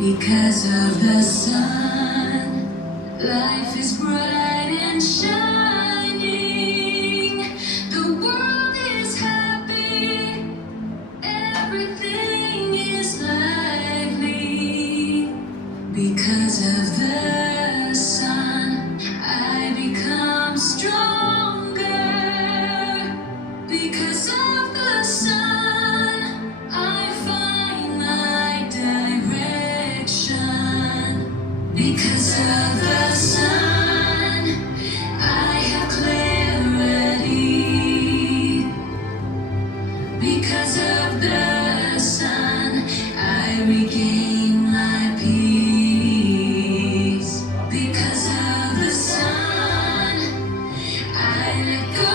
Because of the sun, life is bright and shining. The world is happy, everything is lively. Because of the sun, I become stronger. Because of the sun, I find my direction. Because of the sun, I have clarity. Because of the sun, I regain my peace. Because of the sun, I let go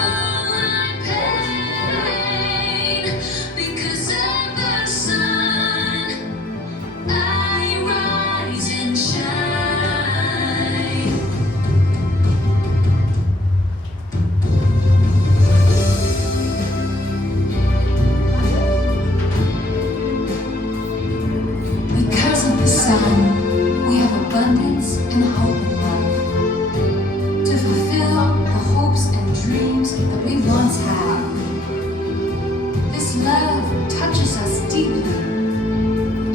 my pain. Because of the sun, I rise and shine. Because of the sun, we have abundance and hope in life. To fulfill the hopes and dreams that we once had. This love touches us deeply.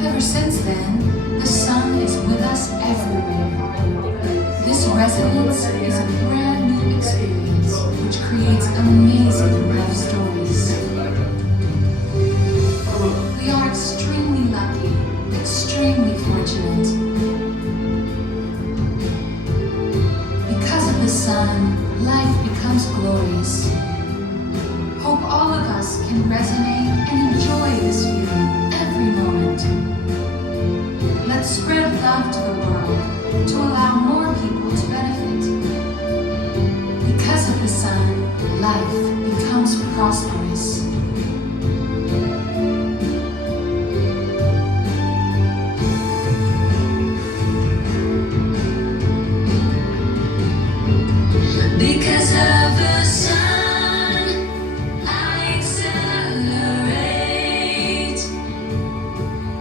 Ever since then, the sun is with us everywhere. This resonance is a brand new experience which creates amazing love stories. We are extremely lucky, extremely fortunate. Because of the sun, life becomes glorious. Hope all of us can resonate and enjoy this feeling every moment. Let's spread love to the world to allow more people to benefit. Because of the sun, life becomes prosperous. Because of the sun, I accelerate.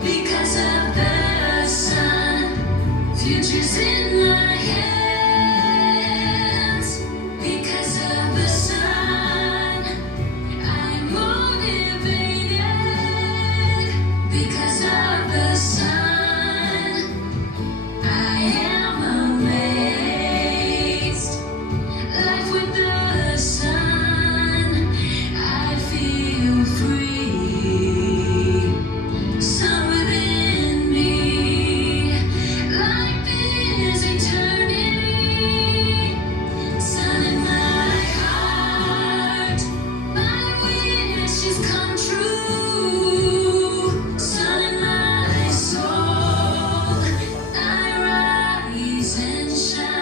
Because of the sun, future's in my hands. Because of the sun, I'm motivated. Because of the sun, I am amazed. Life with the sun, I feel free. Sun within me, life is eternity. Sun in my heart, my wishes come true. Sun in my soul, I rise and shine.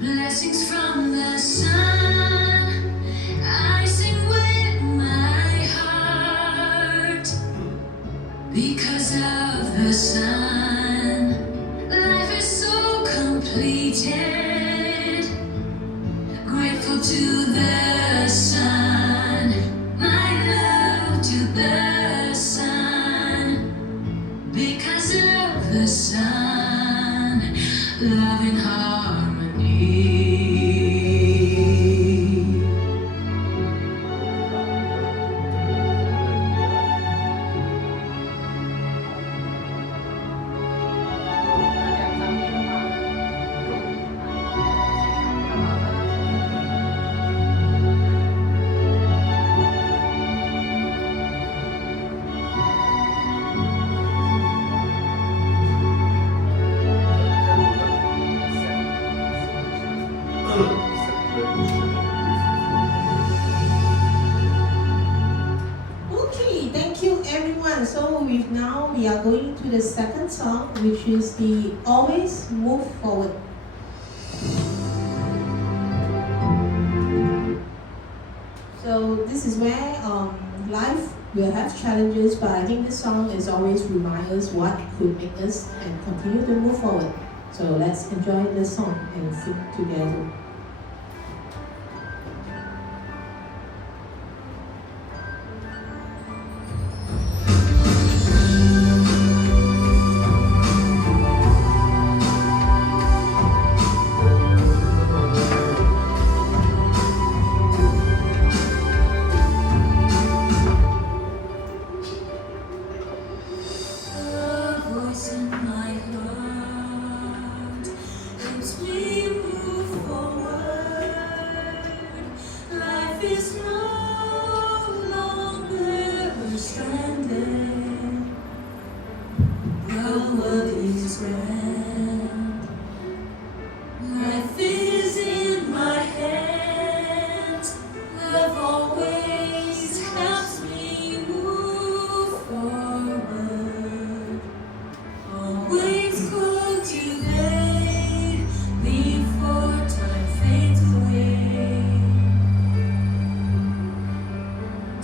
Blessings from the sun, I sing with my heart. Because of the sun, life is so completed. Grateful to the sun, my love to the sun. Because of the sun, love and harmony. Okay, thank you everyone. So we are going to the second song, which is the Always Move Forward. So this is where life will have challenges, but I think this song is always remind us what could make us and continue to move forward. So let's enjoy this song and sing together.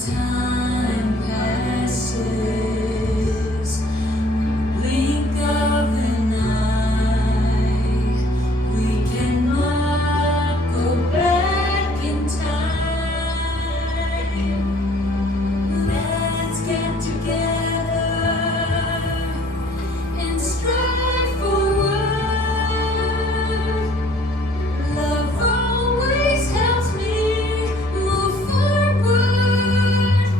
Time passes, blink of an eye. We cannot go back in time. Let's get together and strive forward. Love always helps me move forward.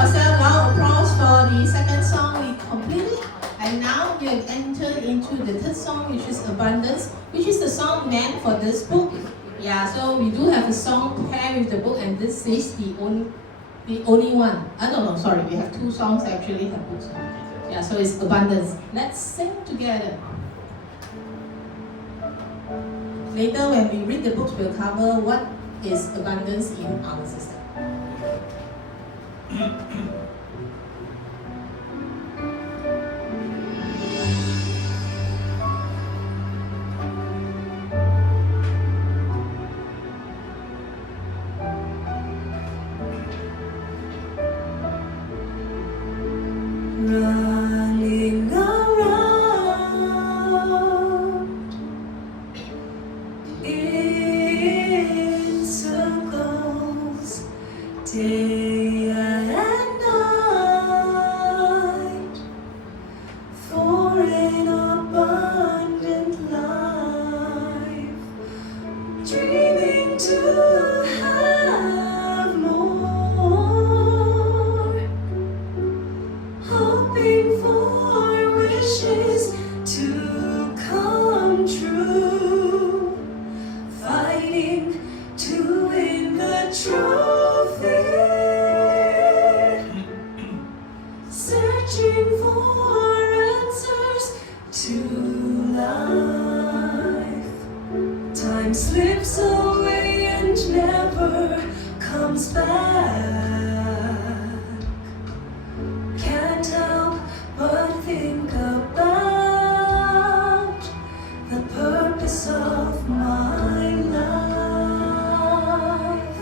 ourselves loud applause for the second song we completed. And now we have entered into the third song, which is Abundance, which is the song meant for this book. Yeah, so we do have a song paired with the book, and this is the only one. No, sorry, we have two songs that actually have books. Yeah, so it's Abundance. Let's sing together. Later, when we read the books, we'll cover what is abundance in our system. Running around in circles, day and night, for an abundant life, dreaming to have more, hoping for wishes to come true, fighting to win the trophy, searching for answers to life. Time slips away and never comes back. Can't help but think about the purpose of my life.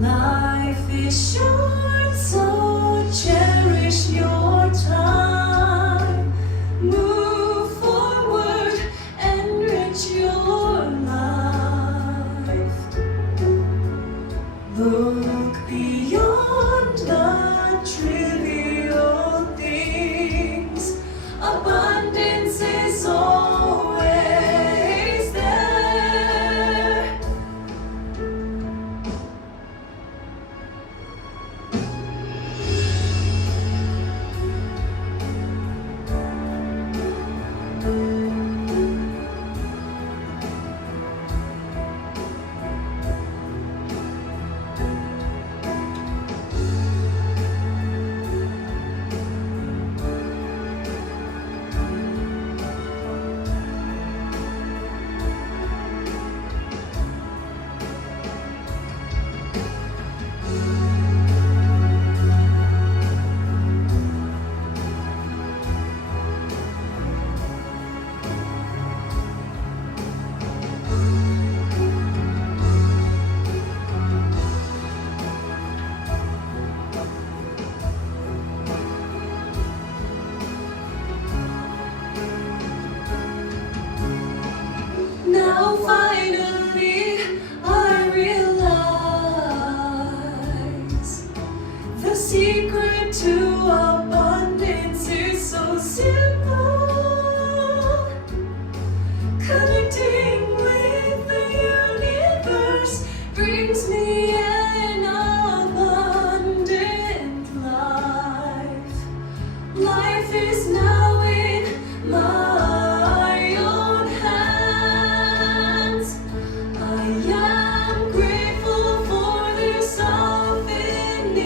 Life is short, so cherish your time. Move forward, enrich your life. Look beyond the trivial things. Abundance is always there. Now finally I realize the secret to abundance is so simple. Connecting with the universe brings me an abundant life. Life is now in my own hands. I am grateful for this affinity.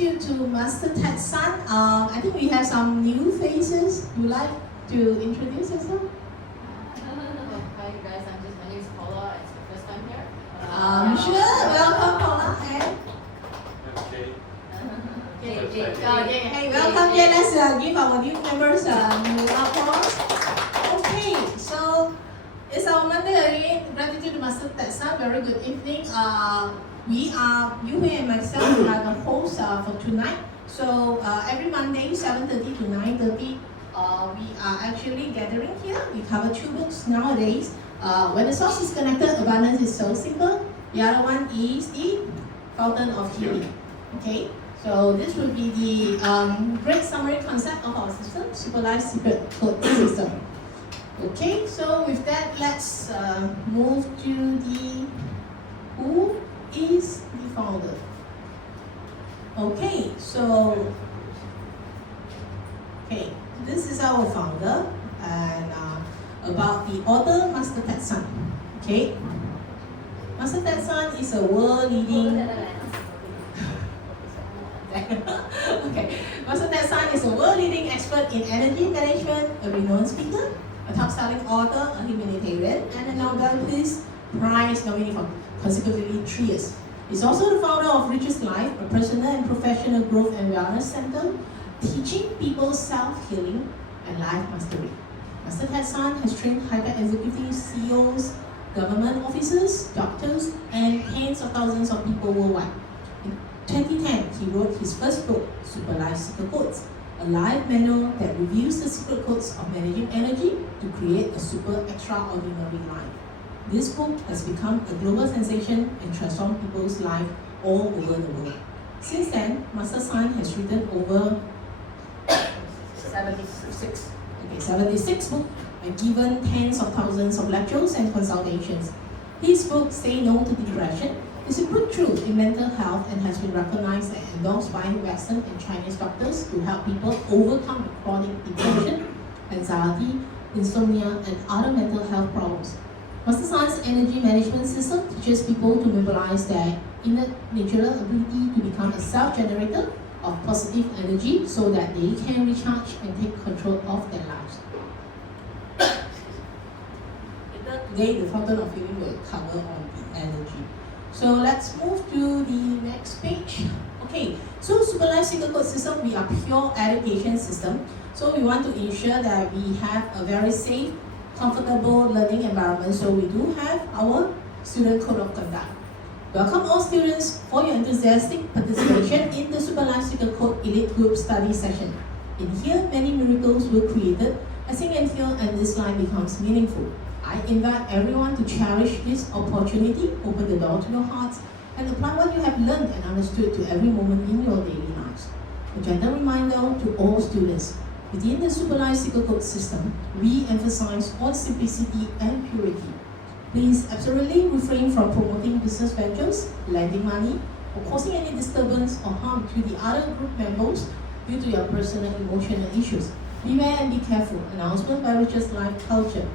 gratitude to Master Ted's son. I think we have some new faces. You like to introduce yourself? Hi guys, my name is Paula. It's my first time here. Sure. Welcome, Paula. And hey, welcome. Yeah, let's give our new members new applause. Okay, so it's our Monday again. Gratitude to Master Ted's son. Very good evening. We are, you and myself, are the hosts for tonight. So every Monday, 7:30 to 9:30, we are actually gathering here. We cover 2 books nowadays. When the source is connected, abundance is so simple. The other one is the fountain of healing. Okay, so this will be the great summary concept of our system, Super Life Secret Code System. Okay, so with that, let's move to the who is the founder. Okay, so this is our founder, and about the author, Master Ted's son. Okay, Master Ted's son is a world leading. Okay, Master Ted's son is a world leading expert in energy management, a renowned speaker, a top-selling author, a humanitarian, and a Nobel Peace Prize nominee for consecutively 3 years. He's also the founder of Richest Life, a personal and professional growth and wellness center, teaching people self-healing and life mastery. Master Ted's son has trained high-tech executives, CEOs, government officers, doctors, and tens of thousands of people worldwide. In 2010, he wrote his first book, Super Life Secret Codes, a life manual that reveals the secret codes of managing energy to create a super extraordinary life. This book has become a global sensation and transformed people's lives all over the world. Since then, Master Son has written over 76 books and given tens of thousands of lectures and consultations. His book, Say No to Depression, is a breakthrough in mental health and has been recognized and endorsed by Western and Chinese doctors to help people overcome chronic depression, anxiety, insomnia, and other mental health problems. Master Son's energy management system teaches people to mobilize their inner natural ability to become a self-generator of positive energy so that they can recharge and take control of their lives. Today, the fountain of healing will cover on the energy. So let's move to the next page. Okay, so Super Life Secret Code System, we are pure education system. So we want to ensure that we have a very safe, comfortable learning environment. So we do have our student code of conduct. Welcome all students for your enthusiastic participation in the Super Life Secret Code Elite Group Study session. In here, many miracles were created as you can feel and this life becomes meaningful. I invite everyone to cherish this opportunity, open the door to your hearts, and apply what you have learned and understood to every moment in your daily lives. A gentle reminder to all students, within the Super Life Secret Code system, we emphasize on simplicity and purity. Please absolutely refrain from promoting business ventures, lending money, or causing any disturbance or harm to the other group members due to your personal emotional issues. Beware and be careful. Announcement by Richest Life Culture.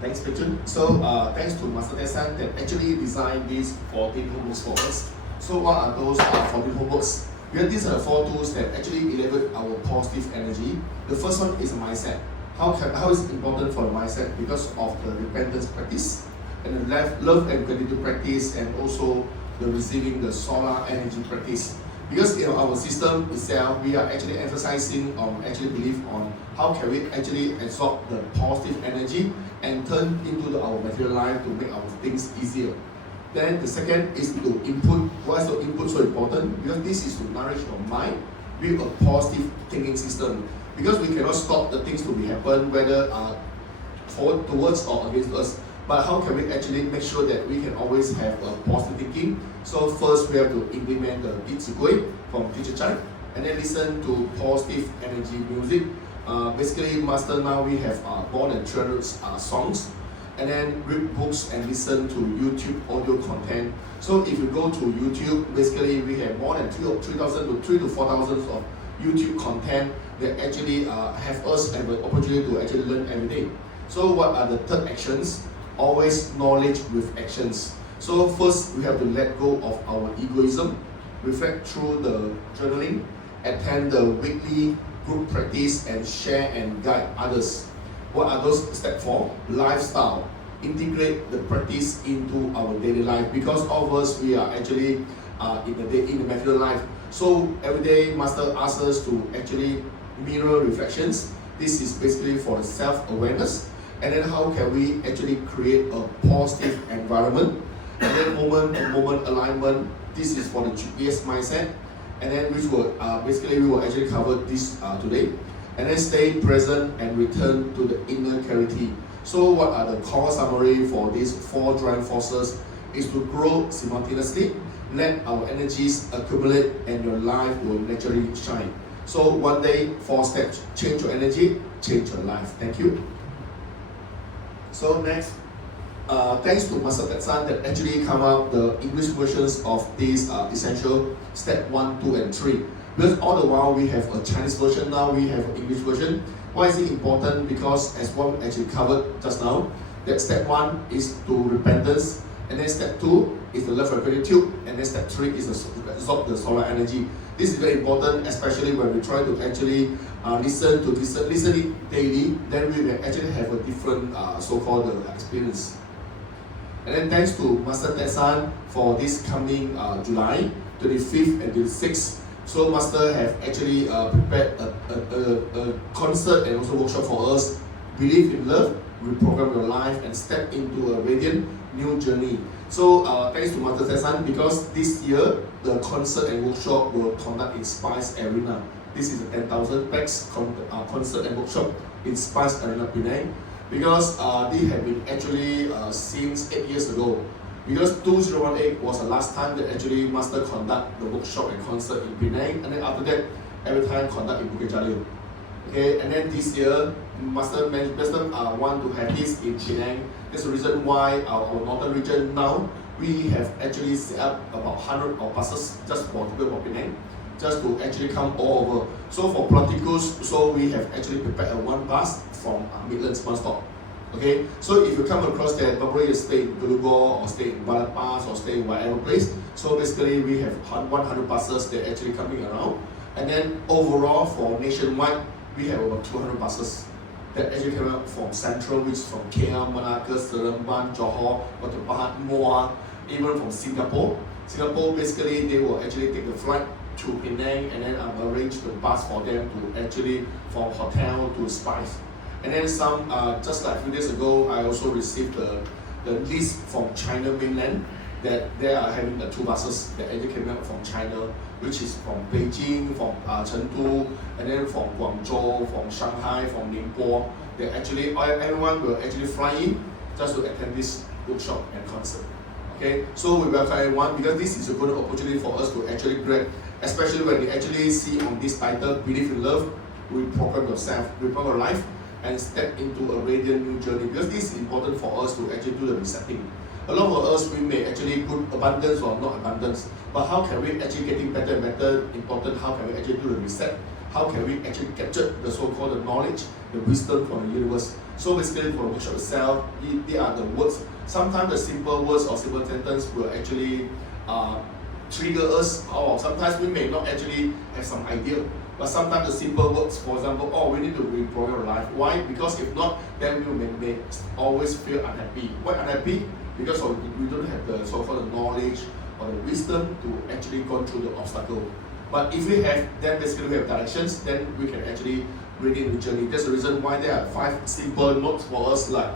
Thanks, Pichun. So, thanks to Master Ted's son that actually designed these 14 homeworks for us. So, what are those 14 homeworks? These are the 4 tools that actually elevate our positive energy. The first one is mindset. How is it important for the mindset? Because of the repentance practice, and the love and gratitude practice, and also the receiving the solar energy practice. Because in our system itself, we are actually emphasizing actually believe on how can we actually absorb the positive energy and turn into our material life to make our things easier. Then the second is to input. Why is the input so important? Because this is to nourish your mind with a positive thinking system. Because we cannot stop the things to be happen, whether forward towards or against us. But how can we actually make sure that we can always have a positive thinking? So first we have to implement the Ditsigui from Teacher Chan, and then listen to positive energy music. Basically, Master, now we have more than 300 songs. And then read books and listen to YouTube audio content. So if you go to YouTube, basically we have more than 3,000 to 3,000 to 4,000 of YouTube content that actually have us have an opportunity to actually learn every day. So what are the third actions? Always knowledge with actions. So first we have to let go of our egoism reflect through the journaling, attend the weekly group practice, and share and guide others. What are those steps for? Lifestyle. Integrate the practice into our daily life, because all of us, we are actually in the material life. So every day Master asks us to actually mirror reflections. This is basically for self-awareness, and then how can we actually create a positive environment, and then moment alignment. This is for the GPS mindset, and then which will basically we will actually cover this today. And then stay present and return to the inner clarity. So what are the core summary for these 4 driving forces? Is to grow simultaneously, let our energies accumulate, and your life will naturally shine. So one day, 4 steps: change your energy, change your life. Thank you. So next, thanks to Master Tetsan that actually come out the English versions of these essential step 1, 2, and 3. Because all the while we have a Chinese version, now we have an English version. Why is it important? Because as one actually covered just now, that step 1 is to repentance, and then step 2 is the love and gratitude, and then step 3 is the absorb the solar energy. This is very important, especially when we try to actually listen it daily. Then we will actually have a different so-called experience. And then thanks to Master Tetsan for this coming July 25th and 26th. So Master have actually prepared a concert and also workshop for us. Believe in love, reprogram your life, and step into a radiant new journey. So thanks to Master Tetsan, because this year the concert and workshop will conduct in Spice Arena. This is a 10,000 pax concert and workshop in Spice Arena Penang. Because they have been actually since 8 years ago. Because 2018 was the last time that actually Master conduct the workshop and concert in Penang, and then after that, every time conduct in Bukit Jalil. Okay, and then this year, Master want to have this in Penang. That's the reason why our northern region now, we have actually set up about 100 of buses just for people for Penang, just to actually come all over. So for Platicus, so we have actually prepared a 1 bus from Midlands one stop. Okay, so if you come across that, probably you stay in Gulugor or stay in Balapas or stay in whatever place. So basically we have 100 buses that are actually coming around. And then overall for nationwide, we have about 200 buses that actually come out from Central, which is from KL, Malacca, Seremban, Johor, Batu Pahat, Muar, even from Singapore. Singapore, basically they will actually take the flight to Penang, and then arrange the bus for them to actually from hotel to Spice. And then some, just like a few days ago, I also received the list from China mainland that they are having the 2 buses that actually came out from China, which is from Beijing, from Chengdu, and then from Guangzhou, from Shanghai, from Ningbo. They actually, everyone will actually fly in just to attend this workshop and concert. Okay, so we welcome everyone, because this is a good opportunity for us to actually grab, especially when you actually see on this title, Believe in Love, reprogram yourself, reprogram your life, and step into a radiant new journey. Because this is important for us to actually do the resetting. A lot of us, we may actually put abundance or not abundance, but how can we actually getting better and better? Important, how can we actually do the reset? How can we actually capture the so-called the knowledge, the wisdom from the universe? So basically for the workshop itself, they are the words. Sometimes the simple words or simple sentence will actually trigger us, or sometimes we may not actually have some idea. But sometimes the simple words, for example, oh, we need to reprogram our life. Why? Because if not, then we may always feel unhappy. Why unhappy? Because we don't have the so-called knowledge or the wisdom to actually go through the obstacle. But if we have, then basically we have directions, then we can actually begin the journey. That's the reason why there are 5 simple notes for us, like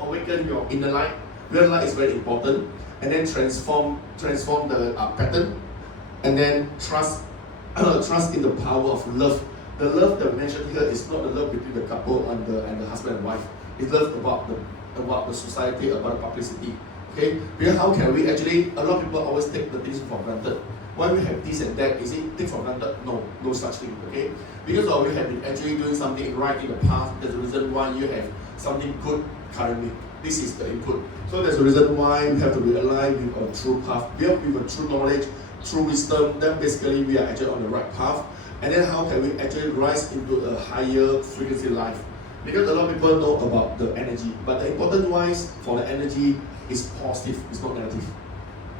awaken your inner light. Real light is very important, and then transform the pattern, and then trust in the power of love. The love that we mentioned here is not the love between the couple and the husband and wife. It's love about the society, about the publicity. Okay, because how can we actually? A lot of people always take the things for granted. Why we have this and that? Is it take for granted? No, no such thing. Okay, because we have been actually doing something right in the past. That's the reason why you have something good currently. This is the input. So that's the reason why we have to be aligned with a true path. Built with a true knowledge, true wisdom. Then basically we are actually on the right path. And then how can we actually rise into a higher frequency life? Because a lot of people know about the energy, but the important wise for the energy is positive, it's not negative.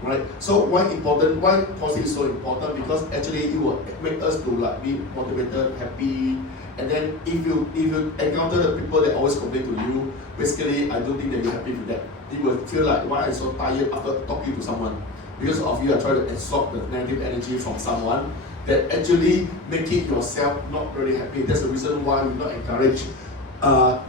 right? So why important? Why positive is so important? Because actually it will make us to like be motivated, happy. And then if you encounter the people that always complain to you, basically I don't think that you're happy with that. You will feel like why I'm so tired after talking to someone. Because of you are trying to absorb the negative energy from someone that actually make it yourself not really happy. That's the reason why we not encourage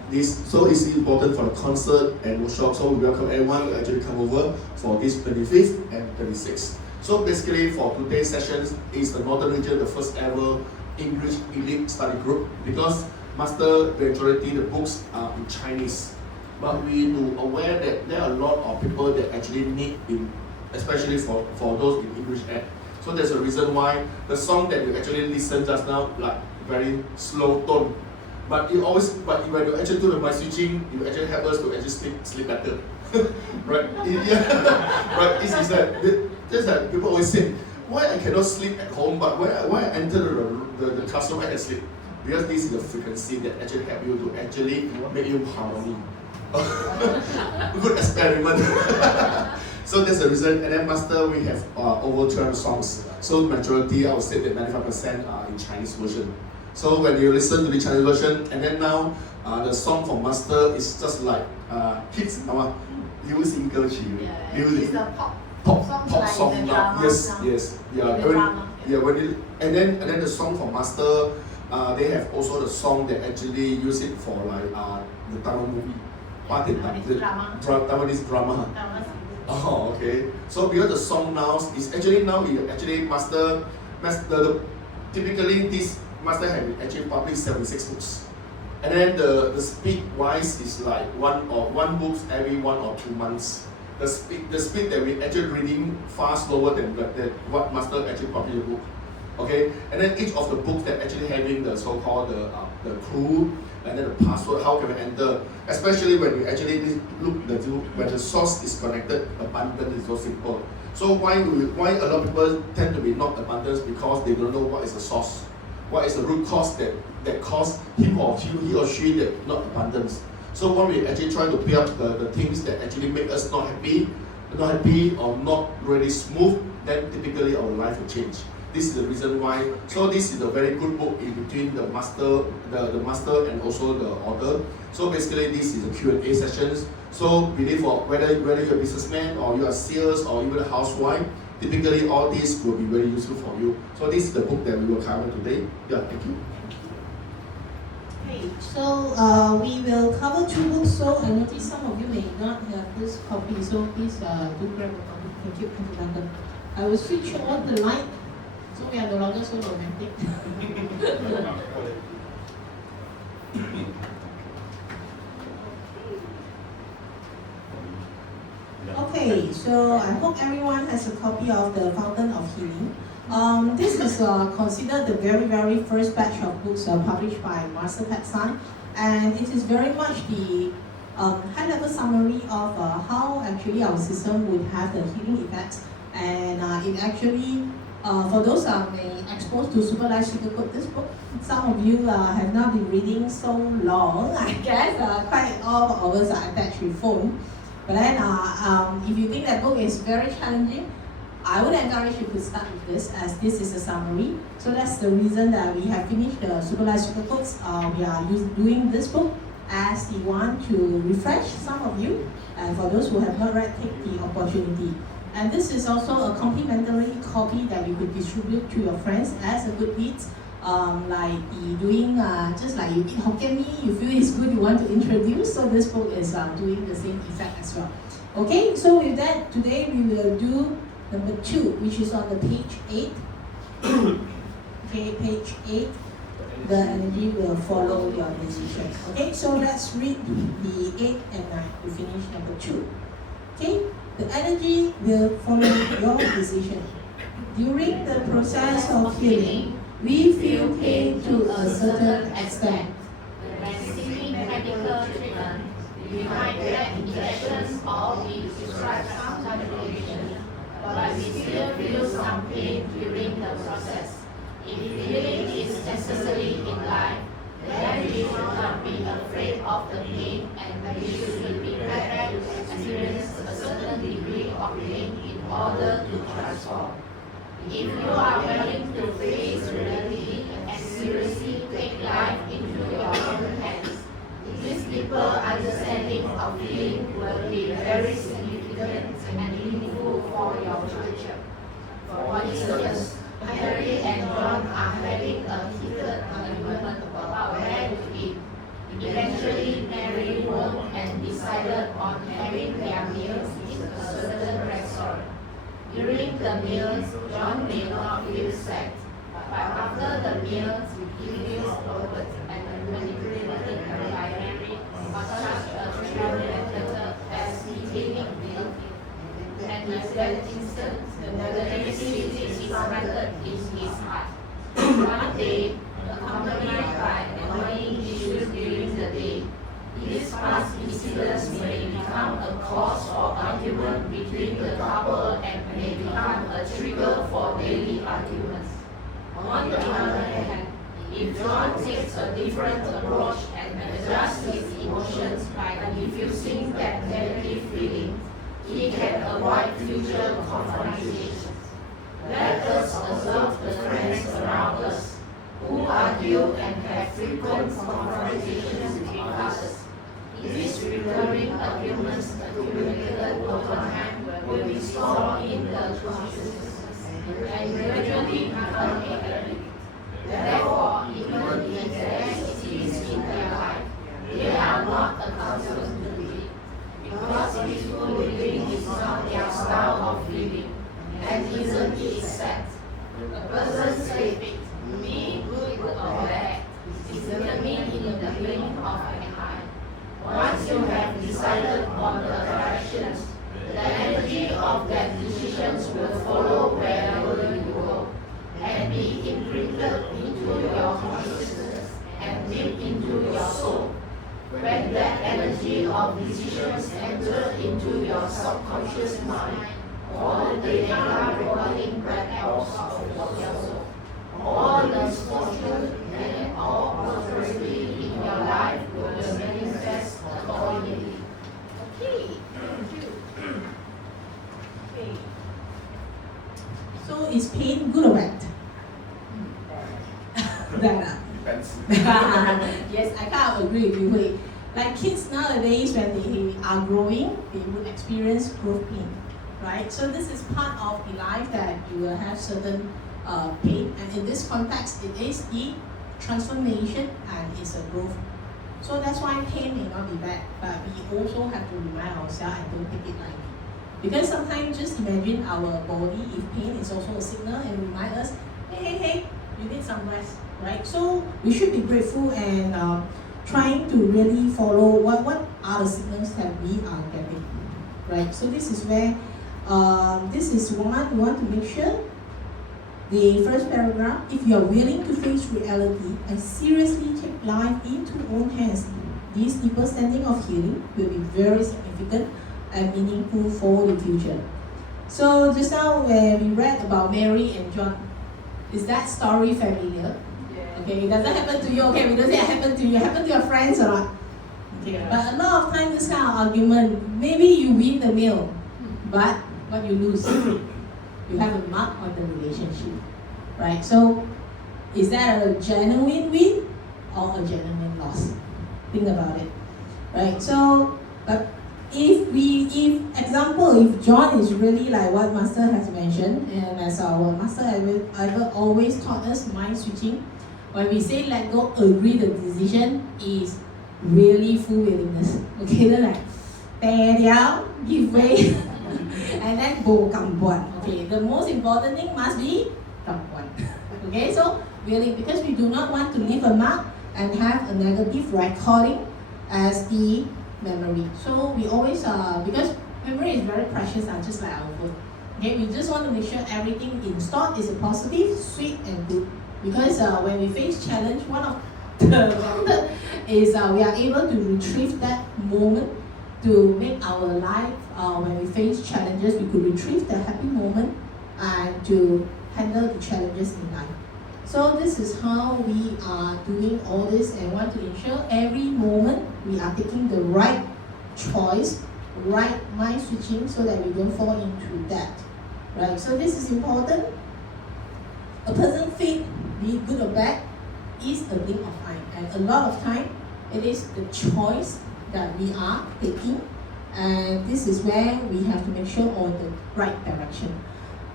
this. So it's important for the concert and workshop. So we welcome everyone to actually come over for this 25th and 26th. So basically for today's sessions is the Northern Region, the first ever English Elite Study Group, because master the majority the books are in Chinese. But we do aware that there are a lot of people that actually need in, especially for those in English ed. So there's a reason why the song that you actually listen just now, like very slow tone. But when you actually do the mind switching, you actually help us to actually sleep better. Right? Yeah. Right. This is that just that people always say, why I cannot sleep at home, but when I enter the classroom I can sleep. Because this is the frequency that actually help you to actually make you harmony. Good experiment. So that's the reason. And then master, we have over 200 songs. So majority, I would say that 95% are in Chinese version. So when you listen to the Chinese version, and then now the song from master is just like hits, 流行歌曲, It's a pop like song in the now. drama Yes, now. yes, yeah. In the drama. And then the song from master, they have also the song that actually use it for like the Tamil movie. Taiwanese drama. Oh, okay. So because the song now is actually master typically this master have actually published 76 books. And then the speed wise is like one book every 1 or 2 months. The speed that we actually reading far slower than what master actually published the book. Okay, and then each of the books that actually having the so-called the clue and then the password, how can we enter? Especially when we actually look when the source is connected, abundance is so simple. So why a lot of people tend to be not abundance, because they don't know what is the source, what is the root cause that cause he or she that not abundance. So when we actually try to build the things that actually make us not happy or not really smooth, then typically our life will change. This is the reason why. So this is a very good book in between the master and also the author. So basically this is a Q&A sessions. So believe for whether you're a businessman or you are sales or even a housewife, typically all these will be very useful for you. So this is the book that we will cover today. Yeah, thank you. Okay, so we will cover 2 books. So I notice some of you may not have this copy, so please do grab a copy. Thank you, London. I will switch on the light, so we are no longer so romantic. Okay, so I hope everyone has a copy of the Fountain of Healing. This is considered the very first batch of books published by Master Ted San, and it is very much the high-level summary of how actually our system would have the healing effects, and it actually, for those may exposed to Super Life Sugarcoat, this book, some of you have not been reading so long, I guess, quite all of us are attached with phone. But then, if you think that book is very challenging, I would encourage you to start with this, as this is a summary. So that's the reason that we have finished the Super Life Sugarcoats. We are doing this book as the one to refresh some of you, and for those who have not read, take the opportunity. And this is also a complimentary copy that you could distribute to your friends as a good deed. Like doing, just like you eat Hokkien Mee, you feel it's good, you want to introduce, so this book is doing the same effect as well. Okay, so with that, today we will do number 2, which is on the page 8. Okay, page 8. The energy will follow your decision. Okay, so let's read the 8 and 9 to finish number 2. Okay, the energy will follow your decision. During the process of healing, we feel pain to a certain extent. When seeking medical treatment, we might get injections or we prescribe some medication, but we still feel some pain during the process. If healing is necessary in life, then we should not be afraid of the pain, and we should be prepared to experience a certain degree of pain in order to transform. If you are willing to face reality and seriously take life into your own hands, this deeper understanding of feeling will be very significant and meaningful for your future. For instance, Mary and John are having a heated argument about where to eat. Eventually, Mary won and decided on having their meals in a certain restaurant. During the meals, John may not feel sad, but after the meal, he feels overwhelmed and manipulated by Mary on such a trivial matter as maintaining milk. And in that instant, the negativity is planted in his heart. One day, accompanied by annoying issues during the day, these past incidents may become a cause for argument between the couple and may become a trigger for daily arguments. On the other hand, if John takes a different approach and adjusts his emotions by diffusing that negative feeling, he can avoid future confrontations. Let us observe the friends around us who argue and have frequent confrontations with others. These recurring arguments accumulated over time will be stored in the consciousness and gradually become a habit. Therefore, even if there is peace in their life, they are not accustomed to it, because peaceful living is not their style of living, and isn't it sad? A person's state, be good or bad, is determined in the blink of an eye. Once you have decided on the directions, the energy of that decisions will follow wherever you go, and be imprinted into your consciousness and deep into your soul. When that energy of decisions enter into your subconscious mind, all the data recording records of your soul, all the misfortune and all prosperity in your life will manifest accordingly. Okay, thank you. Okay. So is pain good or bad? Bad. Depends. Yes, I kind of agree with you. Hui. Like kids nowadays, when they are growing, they would experience growth pain, right? So this is part of the life that you will have certain pain, and in this context, it is the transformation and it's a growth. So that's why pain may not be bad, but we also have to remind ourselves and don't take it lightly. Because sometimes just imagine our body, if pain is also a signal and remind us, hey, you need some rest, right? So we should be grateful and trying to really follow what are the signals that we are getting, right? So this is where, this is one, we want to make sure the first paragraph, if you are willing to face reality and seriously take life into own hands, this deeper standing of healing will be very significant and meaningful for the future. So just now when we read about Mary and John, is that story familiar? Yeah. Okay, does that happen to you? Okay, we don't say it happened to you. It happened to your friends or not? Okay, Yeah. but a lot of times this kind of argument, maybe you win the meal, but what you lose, you have a mark on the relationship, right? So is that a genuine win or a genuine loss? Think about it, right? So, but if John is really like what Master has mentioned, and as our Master ever always taught us, mind switching, when we say let go, agree the decision is really full willingness. Okay, then like tear down, give way, and then bo kam buan. Okay, the most important thing must be kam buan. Okay, so really, because we do not want to leave a mark and have a negative recording as the memory. So we always, because memory is very precious, just like our food. Okay, we just want to make sure everything in stored is a positive, sweet, and good. Because when we face challenge, one of the method is we are able to retrieve that moment to make our life, when we face challenges, we could retrieve the happy moment and to handle the challenges in life. So this is how we are doing all this and want to ensure every moment we are taking the right choice, right mind switching so that we don't fall into that right? So this is important. A person fit, be it good or bad, is a blink of eye, and a lot of time it is the choice that we are taking, and this is where we have to make sure on the right direction.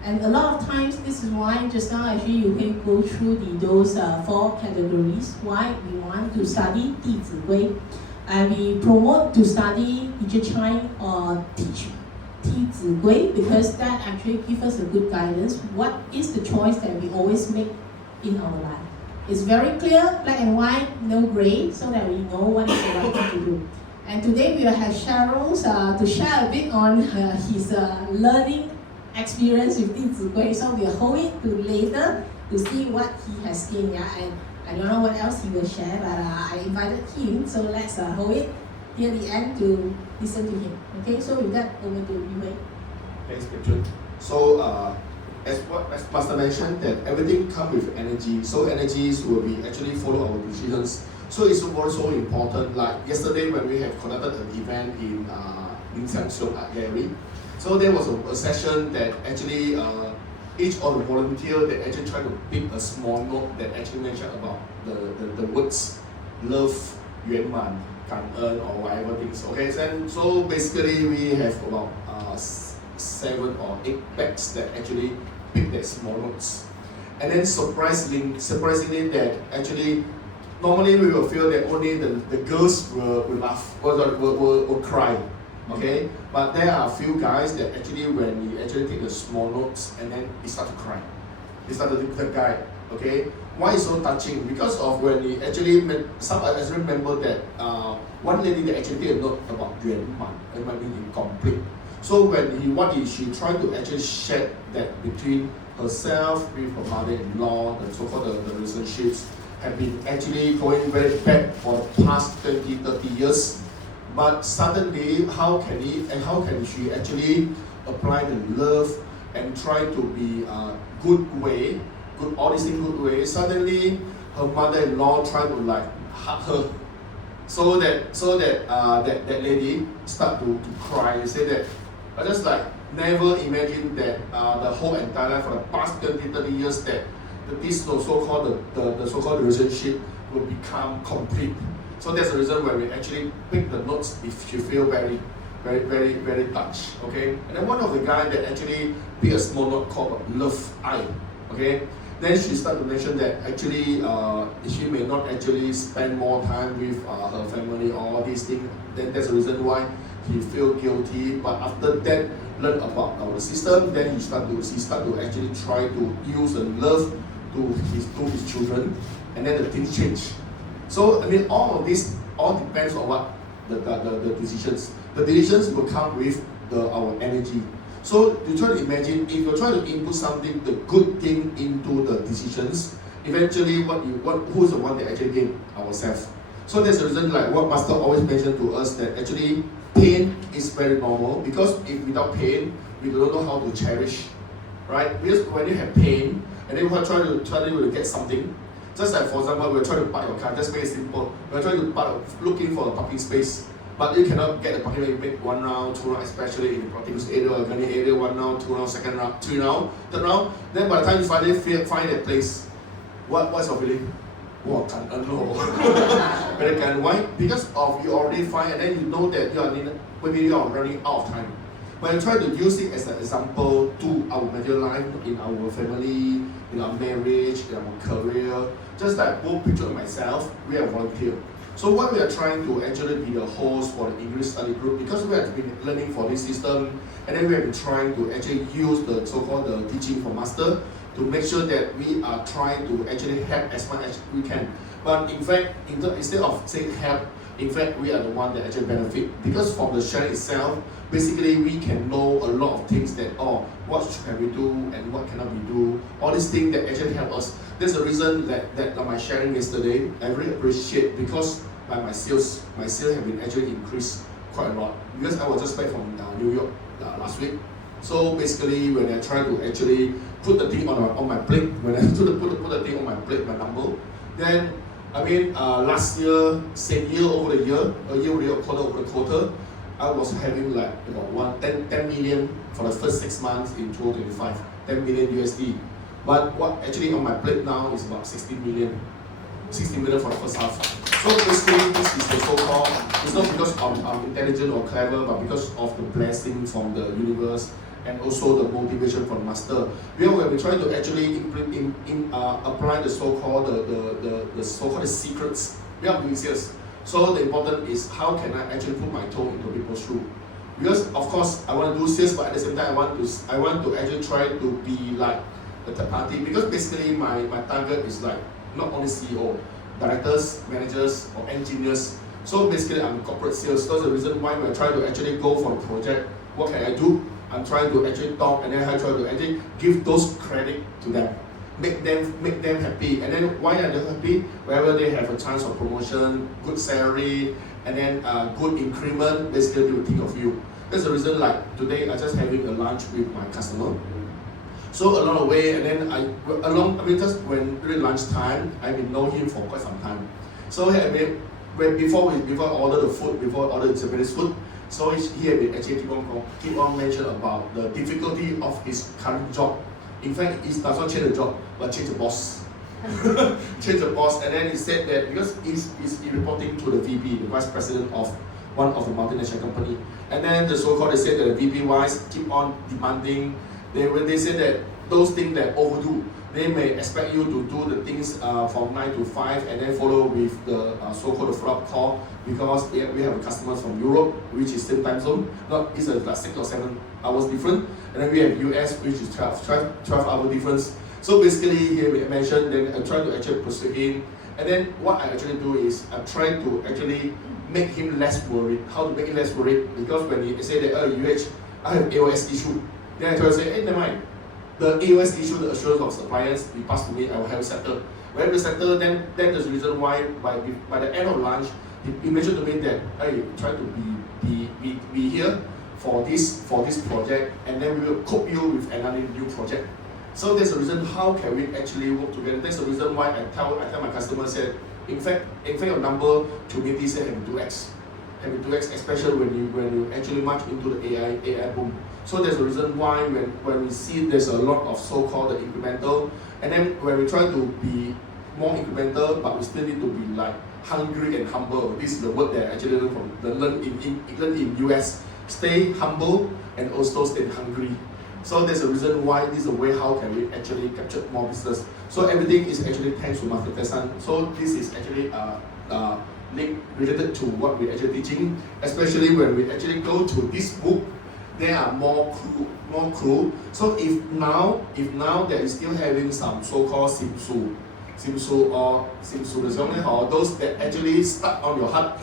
And a lot of times, this is why just now actually you can go through those 4 categories. Why we want to study 弟子规, and we promote to study teacher Chai or teach 弟子规 because that actually gives us a good guidance. What is the choice that we always make in our life? It's very clear, black and white, no gray, so that we know what is the right thing to do. And today we will have Cheryl to share a bit on his learning experience with 弟子规. So we'll hold it to later to see what he has gained. Yeah? And I don't know what else he will share, but I invited him, so let's hold it till the end to listen to him. Okay, so with that, over to you, Wei. Thanks, Patrick. So, as Master mentioned, that everything comes with energy. So energies will be actually follow our decisions. So it's also important. Like yesterday when we have conducted an event in Ling Xiang Siong Art Gallery. So there was a session that actually each of the volunteers that actually try to pick a small note that actually mentioned about the words love, 圆满, 感恩 or whatever things. Okay, so basically we have about 7 or 8 bags that actually pick that small notes. And then surprisingly that actually normally we will feel that only the girls will laugh will cry. Okay, but there are a few guys that actually when you actually take the small notes and then they start to cry. They start to the guy. Okay, why is so touching? Because of when he actually I remember that one lady that actually did a note about 圆满, it might be incomplete. So when she tried to actually share that between herself with her mother-in-law, the so-called the relationships have been actually going very bad for the past 20-30 years. But suddenly, how can she actually apply the love and try to be all these things good way? Suddenly, her mother-in-law tried to like hug her, so that lady start to cry and say that I just like never imagined that the whole entire life for the past 20-30 years that this so-called the so-called relationship will become complete. So that's the reason why we actually pick the notes if you feel very touched. Okay, and then one of the guys that actually picked a small note called love I. Okay, then she started to mention that actually she may not actually spend more time with her family or all these things. Then that's the reason why he feel guilty. But after that, learn about our system. Then he start to actually try to use the love to his children, and then the things change. So I mean, all of this all depends on what the decisions. The decisions will come with our energy. So you try to imagine if you try to input something, the good thing into the decisions. Eventually, who's the one that actually gain ourselves? So that's the reason, like what Master always mentioned to us, that actually pain is very normal, because if without pain, we don't know how to cherish, right? Because when you have pain and then we're trying to get something. Just like for example, we're trying to park your car, just very simple. We're trying to looking for a parking space, but you cannot get a parking space. You make 1 round, 2 round, especially in the parking area or gunny area, 1 round, 2 round, 2nd round, 3 round, 3rd round. Then by the time you find that place, what's your feeling? Wow, very kind. Why? Because of you already find, and then you know that maybe you are running out of time. When I try to use it as an example to our material life, in our family, in our marriage, in our career, just like both picture of myself, we are volunteer. So what we are trying to actually be the host for the English study group, because we have been learning for this system, and then we have been trying to actually use the so-called the teaching for master to make sure that we are trying to actually help as much as we can. But in fact, instead of saying help, in fact, we are the one that actually benefit, because from the sharing itself, basically we can know a lot of things that, what can we do and what cannot we do, all these things that actually help us. That's the reason that my sharing yesterday, I really appreciate, because my sales have been actually increased quite a lot, because I was just back from New York last week. So basically, when I try to actually put the thing on my plate, when I put the thing on my plate, my number, then I mean last year, same year over the year, a year over the quarter over the quarter, I was having like about 10 million for the first 6 months in 2025, 10 million USD. But what actually on my plate now is about 16 million for the first half. So basically, this is the so-called, it's not because I'm intelligent or clever, but because of the blessing from the universe and also the motivation from master. When we try to actually apply the so-called the so-called secrets, we are doing sales. So the important is how can I actually put my toe into people's shoe. Because of course I want to do sales, but at the same time I want to actually try to be like a third party, because basically my target is like not only CEO, directors, managers, or engineers. So basically, I'm corporate sales. That's the reason why we're trying to actually go for a project. What can I do? I'm trying to actually talk, and then I try to actually give those credit to them, make them happy. And then why are they happy? Wherever they have a chance of promotion, good salary, and then good increment, basically they will think of you. That's the reason. Like today, I just having a lunch with my customer. So along the way, and then just when during lunchtime, I've been know him for quite some time. So before I order the food, before I order the Japanese food, so he had been actually keep on mention about the difficulty of his current job. In fact, he does not change the job, but change the boss. Change the boss, and then he said that because he's reporting to the VP, the vice president of one of the multinational company, and then the so-called they said that the VP wise keep on demanding. They say that those things that overdo, they may expect you to do the things from 9 to 5 and then follow with the so-called follow-up call, because we have customers from Europe, which is same time zone. It's like 6 or 7 hours different, and then we have US, which is 12 hour difference. So basically, here we mentioned, then I try to actually pursue him, and then what I actually do is I try to actually make him less worried. How to make him less worried? Because when he say that, I have AOS issue. Then I try to say, hey, never mind. The AOS issue, the assurance of suppliers, you pass to me, I will have it settled. When we settle, then there's the reason why by the end of lunch, he mentioned to me that, hey, try to be here for this project, and then we will cope you with another new project. So that's the reason how can we actually work together. That's the reason why I tell my customers that, in fact your number to me this year have 2x. Have 2x, especially when you actually march into the AI boom. So there's a reason why when we see there's a lot of so-called incremental, and then when we try to be more incremental, but we still need to be like hungry and humble. This is the word that I actually learned in US. Stay humble and also stay hungry. So there's a reason why this is a way how can we actually capture more business. So everything is actually thanks to Master Tessan. So this is actually related to what we're actually teaching, especially when we actually go to this book. There are more clue. So if now there is still having some so-called simsu or those that actually stuck on your heart,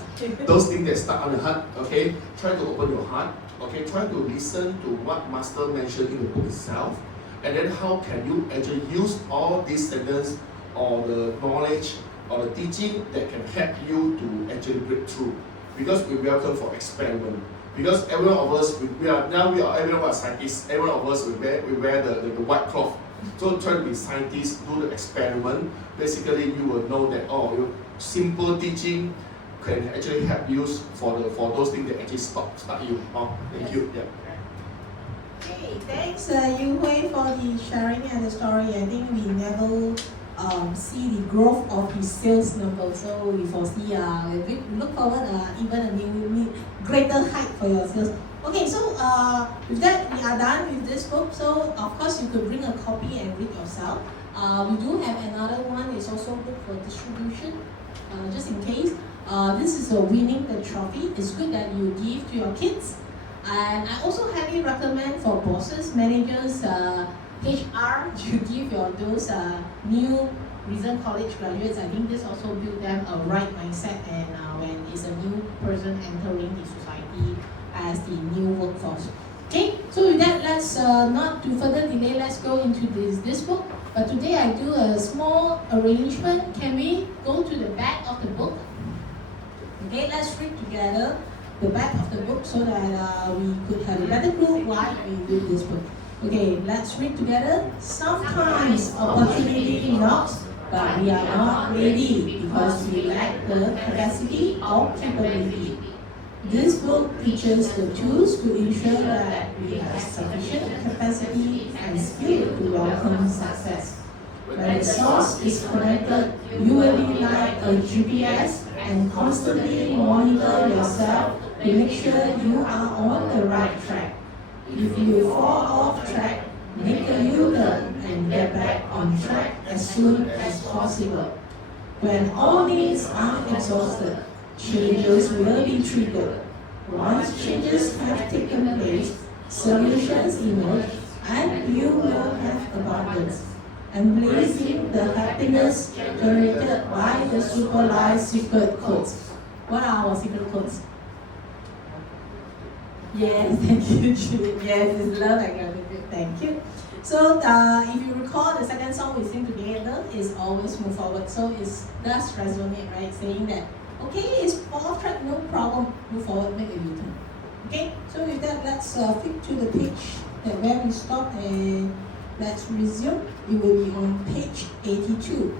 those things that stuck on your heart, okay, try to open your heart, okay, try to listen to what Master mentioned in the book itself, and then how can you actually use all these sentences or the knowledge or the teaching that can help you to actually break through. Because we welcome for experiment. Because every one of us, everyone are scientists. Every one of us we wear the white cloth. So try to be scientists, do the experiment. Basically, you will know that your simple teaching can actually help you for those things that actually start you. Thank you. Yeah. Okay, thanks Yu Hui for the sharing and the story. I think we never see the growth of his sales numbers. So we foresee, we look forward even a new greater height for your sales. Okay, so with that we are done with this book. So of course you could bring a copy and read yourself. We do have another one. It's also good for distribution, just in case. This is a winning the trophy. It's good that you give to your kids. And I also highly recommend for bosses, managers, HR to give those new recent college graduates. I think this also build them a right mindset, and when it's a new person entering the society as the new workforce. Okay, so with that, let's not to further delay, let's go into this book. But today I do a small arrangement. Can we go to the back of the book? Okay, let's read together the back of the book so that we could have a better clue why we do this book. Okay, let's read together. Sometimes opportunity knocks, but we are not ready because we lack the capacity or capability. This book teaches the tools to ensure that we have sufficient capacity and skill to welcome success. When the source is connected, you will be like a GPS and constantly monitor yourself to make sure you are on the right track. If you fall off track, make a U-turn and get back on track as soon as possible. When all means are exhausted, changes will be triggered. Once changes have taken place, solutions emerge and you will have abundance, embracing the happiness generated by the super life secret codes. What are our secret codes? Yes, thank you, Julie. Yes, it's love and gratitude. Thank you. So if you recall, the second song we sing together is Always Move Forward. So it does resonate, right? Saying that, okay, it's off track, no problem, move forward, make a U-turn. Okay, so with that, let's flip to the page that where we stop and let's resume. It will be on page 82.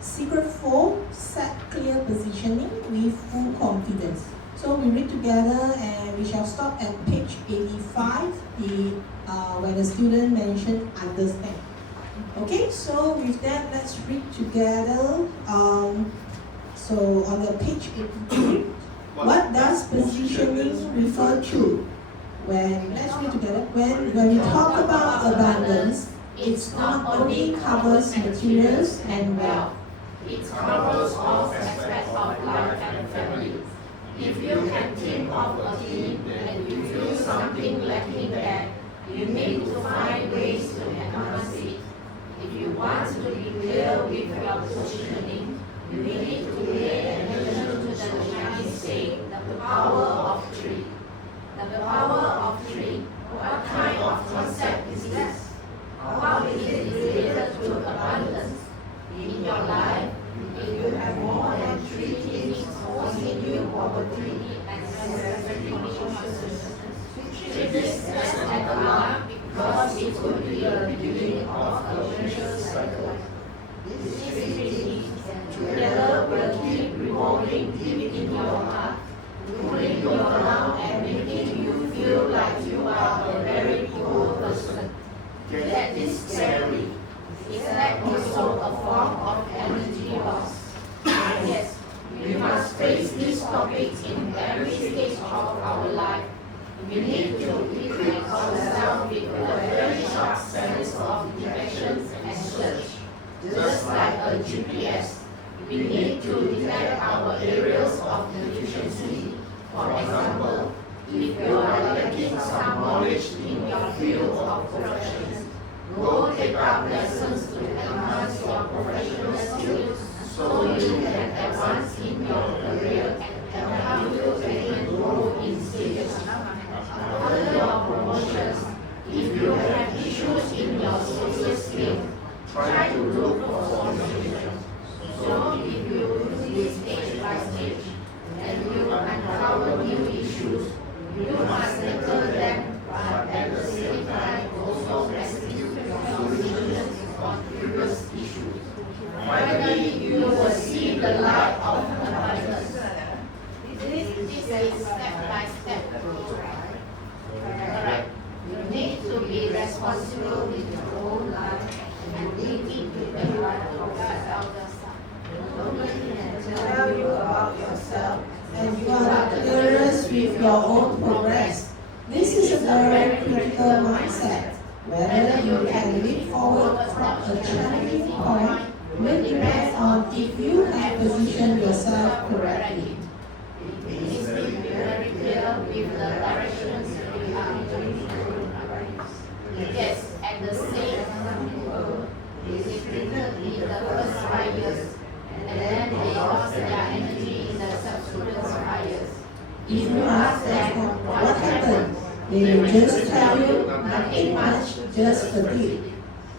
Secret 4, set clear positioning with full confidence. So we read together and we shall stop at page 85, where the student mentioned understand. Okay, so with that, let's read together. So on the page 83, what does positioning refer to? Let's read together. When we talk about abundance, it not only covers materials and wealth. It covers all aspects of life and family. If you can think of a team and you feel something lacking there, you need to find ways to enhance it. If you want to be clear with your positioning, you need to pay attention to the Chinese saying, the power of three. The power of three. What kind of concept is this? How is it related to abundance? In your life, if you have more than three things causing you opportunity and success, treat this as an alarm because it could be a beginning of a vicious cycle. These three things together will keep revolving deep in your heart, pulling you around and making you feel like you are a very poor person. Get this scary. Is that also a form of energy loss? Yes, we must face these topics in every stage of our life. We need to equip ourselves with a very sharp sense of directions and search. Just like a GPS, we need to detect our areas of deficiency. For example, if you are lacking some knowledge in your field of professions, go take up lessons to enhance your professional skills so you can advance in your career and help you attain growth in stages. After your promotions, if you have issues in your social skills, try to look for solutions. So if you do this stage by stage and you uncover new issues, you must tackle them, but at the same time also execute solutions on previous issues. Finally, you will see the light of abundance. This is step-by-step program. Correct. You need to be responsible with your own life and thinking with the life of yourself. Nobody can tell you about yourself, And you are curious with your own progress. This is a very critical mindset. Whether you can leap forward from a challenging point will depend on if you have positioned yourself correctly. It needs to be very clear with the directions we are going to. Yes, at the same time, it is written in the first 5 years, and then they lost their energy in the subsequent 5 years. If you ask them what happened, they will just tell you nothing much, just fatigue.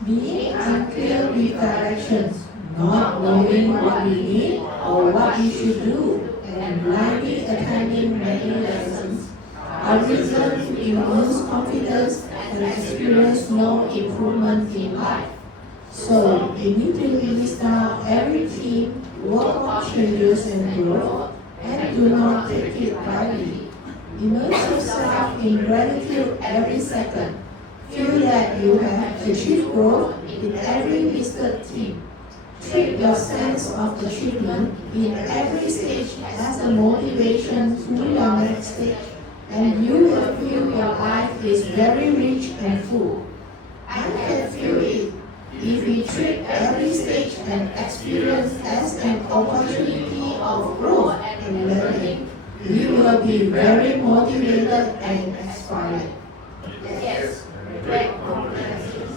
Being unclear with directions, not knowing what we need or what we should do, and blindly attending many lessons are reasons we lose confidence and experience no improvement in life. So we need to list down every team, work on changes and growth, and do not take it lightly. Immerse yourself in gratitude every second. Feel that you have achieved growth in every listed thing. Treat your sense of achievement in every stage as a motivation to your next stage, and you will feel your life is very rich and full. I can feel it. If we treat every stage and experience as an opportunity of growth and learning, we will be very motivated and inspired. Yes, great competencies.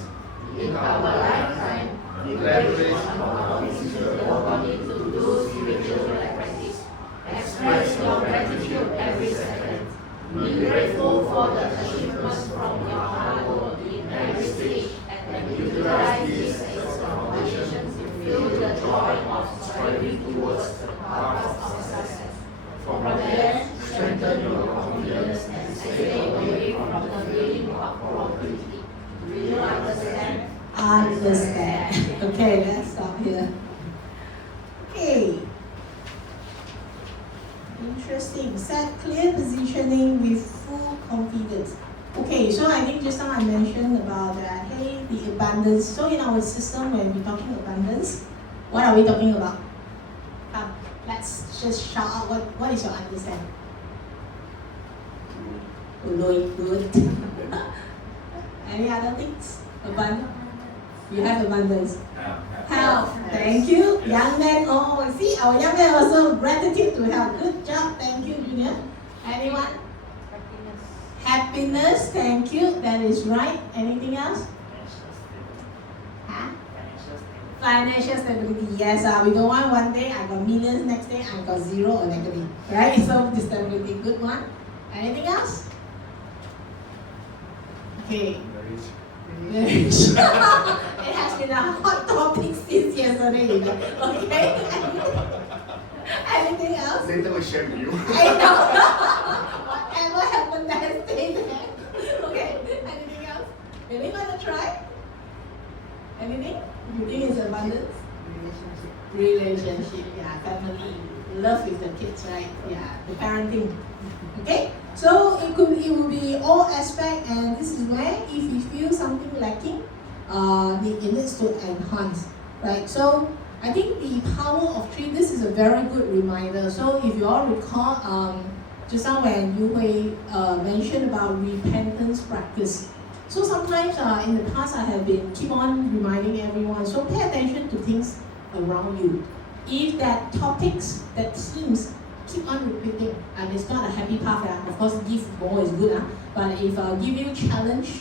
In our lifetime, we leverage our ability to do spiritual practice. Express your gratitude every second. Be grateful for the achievements from your hard work in every stage, and utilize this as a motivation to feel the joy of striving towards the path of success. From there, strengthen your confidence and stay away from the feeling of probability. Do you understand? Understand. Okay, let's stop here. Okay. Interesting. Set clear positioning with full confidence. Okay, so I think just now I mentioned about that, hey, the abundance. So in our system, when we're talking abundance, what are we talking about? Come, let's just shout out what is your understanding? Doing good. Any other things? Abundance? You have abundance. Health. Thank you. Young man. Oh, see, our young man also gratitude to health. Good job. Thank you, Junior. Anyone? Happiness. Thank you. That is right. Anything else? Huh? Financial stability. Yes. We don't want one day I got millions, next day I got zero or negative. Right? So the stability. Good one. Anything else? Okay. Marriage. It has been a hot topic since yesterday. Okay. Anything else? Later we share with you. I know. Whatever happened there, stay there. Okay. Anything else? Really want to try? Anything? You think it's abundance? Relationship. Yeah. Family. Love with the kids, right? Yeah. The parenting. Okay. So it will be all aspect, and this is where if you feel something lacking, it needs to enhance, right? So I think the power of three. This is a very good reminder. So if you all recall, just now when you mentioned about repentance practice. So sometimes in the past I have been keep on reminding everyone. So pay attention to things around you. If that topics, that themes keep on repeating, and it's not a happy path. Of course, give more is good. But if give you challenge,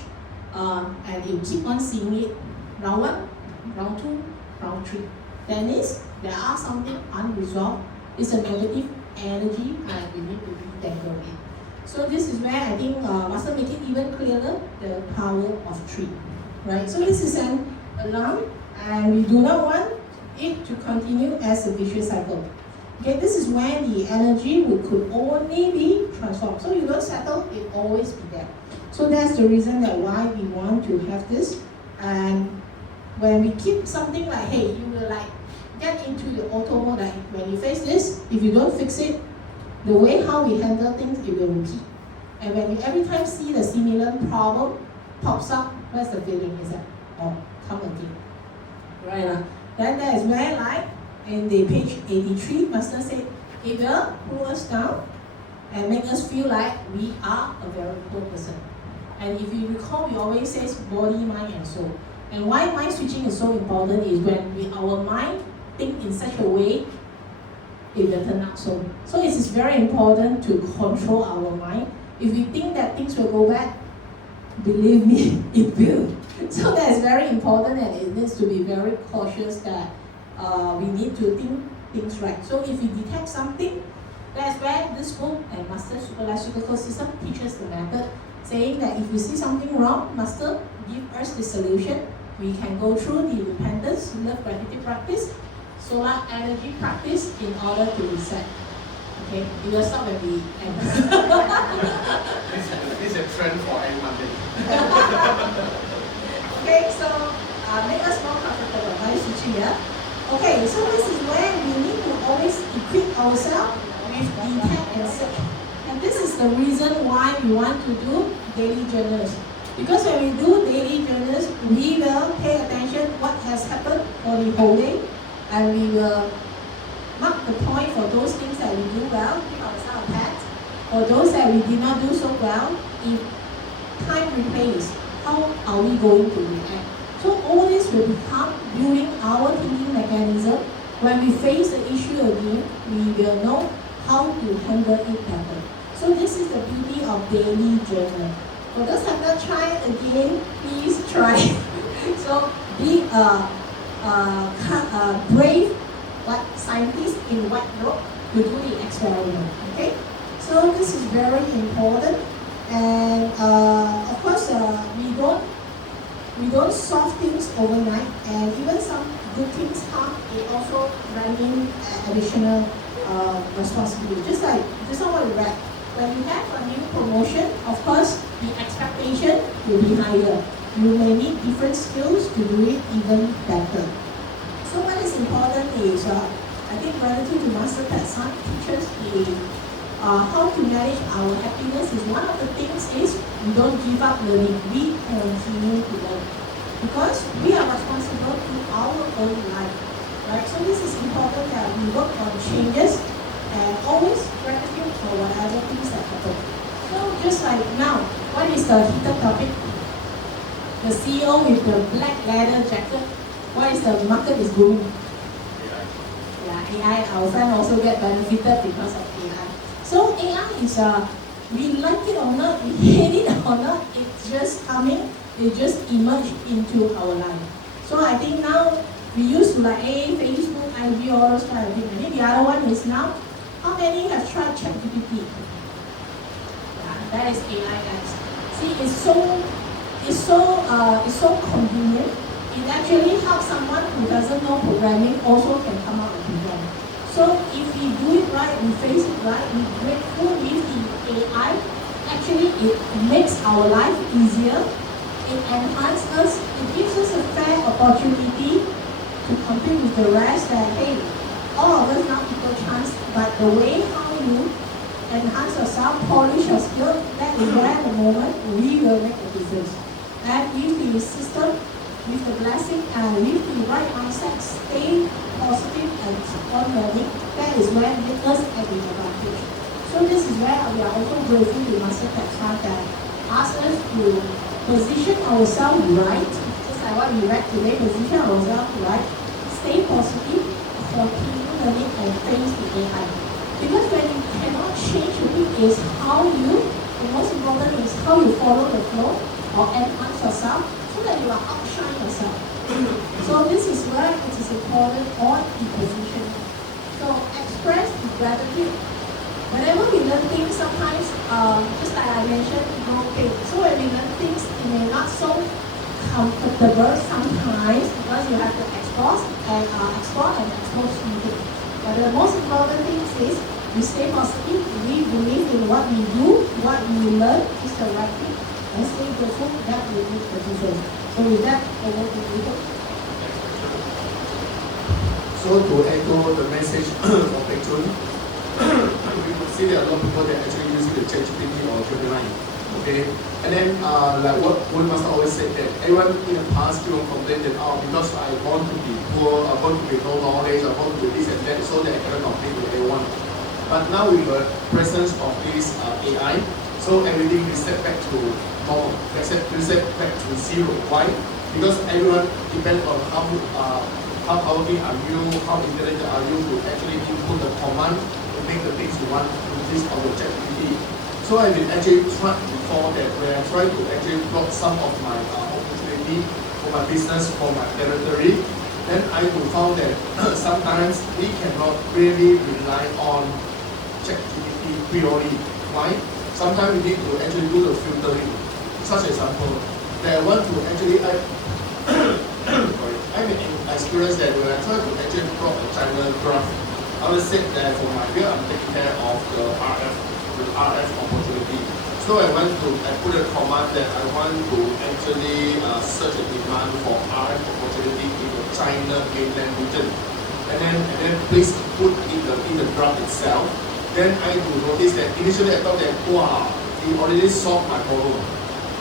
and you keep on seeing it, round 1, round 2, round 3, that means there are something unresolved. It's a negative energy, and we need to detangle it. So this is where I think must make it even clearer the power of 3, right? So this is an alarm, and we do not want it to continue as a vicious cycle. Okay, this is when the energy could only be transformed. So you don't settle, it always be there. So that's the reason that why we want to have this. And when we keep something like, hey, you will like get into the auto mode, like when you face this, if you don't fix it, the way how we handle things, it will repeat. And when you every time see the similar problem pops up, what's the feeling? Is that, oh, come again. Right? Then that is where like, in the page 83, Master said, it will pull us down and make us feel like we are a very poor person. And if you recall, we always say body, mind, and soul. And why mind switching is so important is when our mind think in such a way, it will turn out so. So it is very important to control our mind. If we think that things will go bad, believe me, it will. So that is very important, and it needs to be very cautious that we need to think things right. So if we detect something, that's where this book and Master Superlife Superco System teaches the method, saying that if we see something wrong, Master give us the solution. We can go through the repentance, love, gratitude practice, solar energy practice in order to reset. Okay, it will stop when we end. This is a trend for everyone. Okay, so make us more comfortable. Nice switching, yeah? Okay, so this is where we need to always equip ourselves with with detect and search. And this is the reason why we want to do daily journals. Because when we do daily journals, we will pay attention what has happened for the whole day, and we will mark the point for those things that we do well, give ourselves a pat. For those that we did not do so well, if time replays, how are we going to react? So all this will become building our thinking mechanism. When we face the issue again, we will know how to handle it better. So this is the beauty of daily journal. For those who have not tried again, please try. So be a brave scientist in white robe to do the experiment. Okay? So this is very important. And of course, we don't solve things overnight, and even some good things come, it also bring in additional responsibility. Just like this one what we read. When you have a new promotion, of course, the expectation will be higher. You may need different skills to do it even better. So what is important is, I think relative to Master Sun teaches the how to manage our happiness is one of the things is we don't give up learning. We continue to learn. Because we are responsible to our own life. Right? So this is important that we work on changes and always gratitude for whatever things that happen. So just like now, what is the heated topic? The CEO with the black leather jacket, what is the market is booming? AI. Our friend also get benefited because of AI. So AI is we like it or not, we hate it or not, it's just coming, it just emerged into our life. So I think now we used to like Facebook, IG, all those kind of things. I think the other one is now, how many have tried ChatGPT? Yeah, that is AI, guys. See, it's so convenient. It actually helps someone who doesn't know programming also can come out with program. So if we do it right, we face it right, we grateful with the AI, actually it makes our life easier, it enhances us, it gives us a fair opportunity to compete with the rest that, hey, all of us now equal chance, but the way how you enhance yourself, polish your skill, that is where the moment we will make a difference. And with the system, with the blessing, and with the right mindset, stay positive and keep on learning, that is where it makes us at the advantage. So this is where we are also grateful to Master Sun that asks us to position ourselves right, just like what we read today, position ourselves right, stay positive, continue learning and face the AI. Because when you cannot change a thing is how you, the most important is how you follow the flow or enhance yourself so that you are outshine yourself. So this is where it is important on the position. So express the gratitude. Whenever we learn things, sometimes, just like I mentioned, okay. So when we learn things, it may not so comfortable sometimes because you have to explore and expose something. But the most important thing is we stay positive, we believe in what we do, what we learn is the right thing, and stay grateful that will make the difference. So with that, over to you. So to echo the message of Peng Chun, we could see that a lot of people that actually using the ChatGPT or Gemini. Okay, and then like what one master always said that everyone in the past people complain that because I want to be poor, I want to be no knowledge, I want to be this and that, so that I cannot compete with everyone. But now with the presence of this AI, so everything reset back to normal, reset back to zero. Why? Because everyone depends on how powerful are you, how intelligent are you to actually input the command to make the things you want to this on the ChatGPT. So I've been actually tried before that where I try to actually plot some of my opportunity for my business, for my territory. Then I found that sometimes we cannot really rely on ChatGPT purely. Why? Sometimes we need to actually do the filtering. Such example, that I want to actually I mean experience that when I try to actually plot a China graph, I would say that for my here I'm taking care of the RF opportunity. So I put a command that I want to actually search a demand for RF opportunity in the China mainland region. And then please put in the graph itself then I do notice that initially I thought that, wow, it already solved my problem.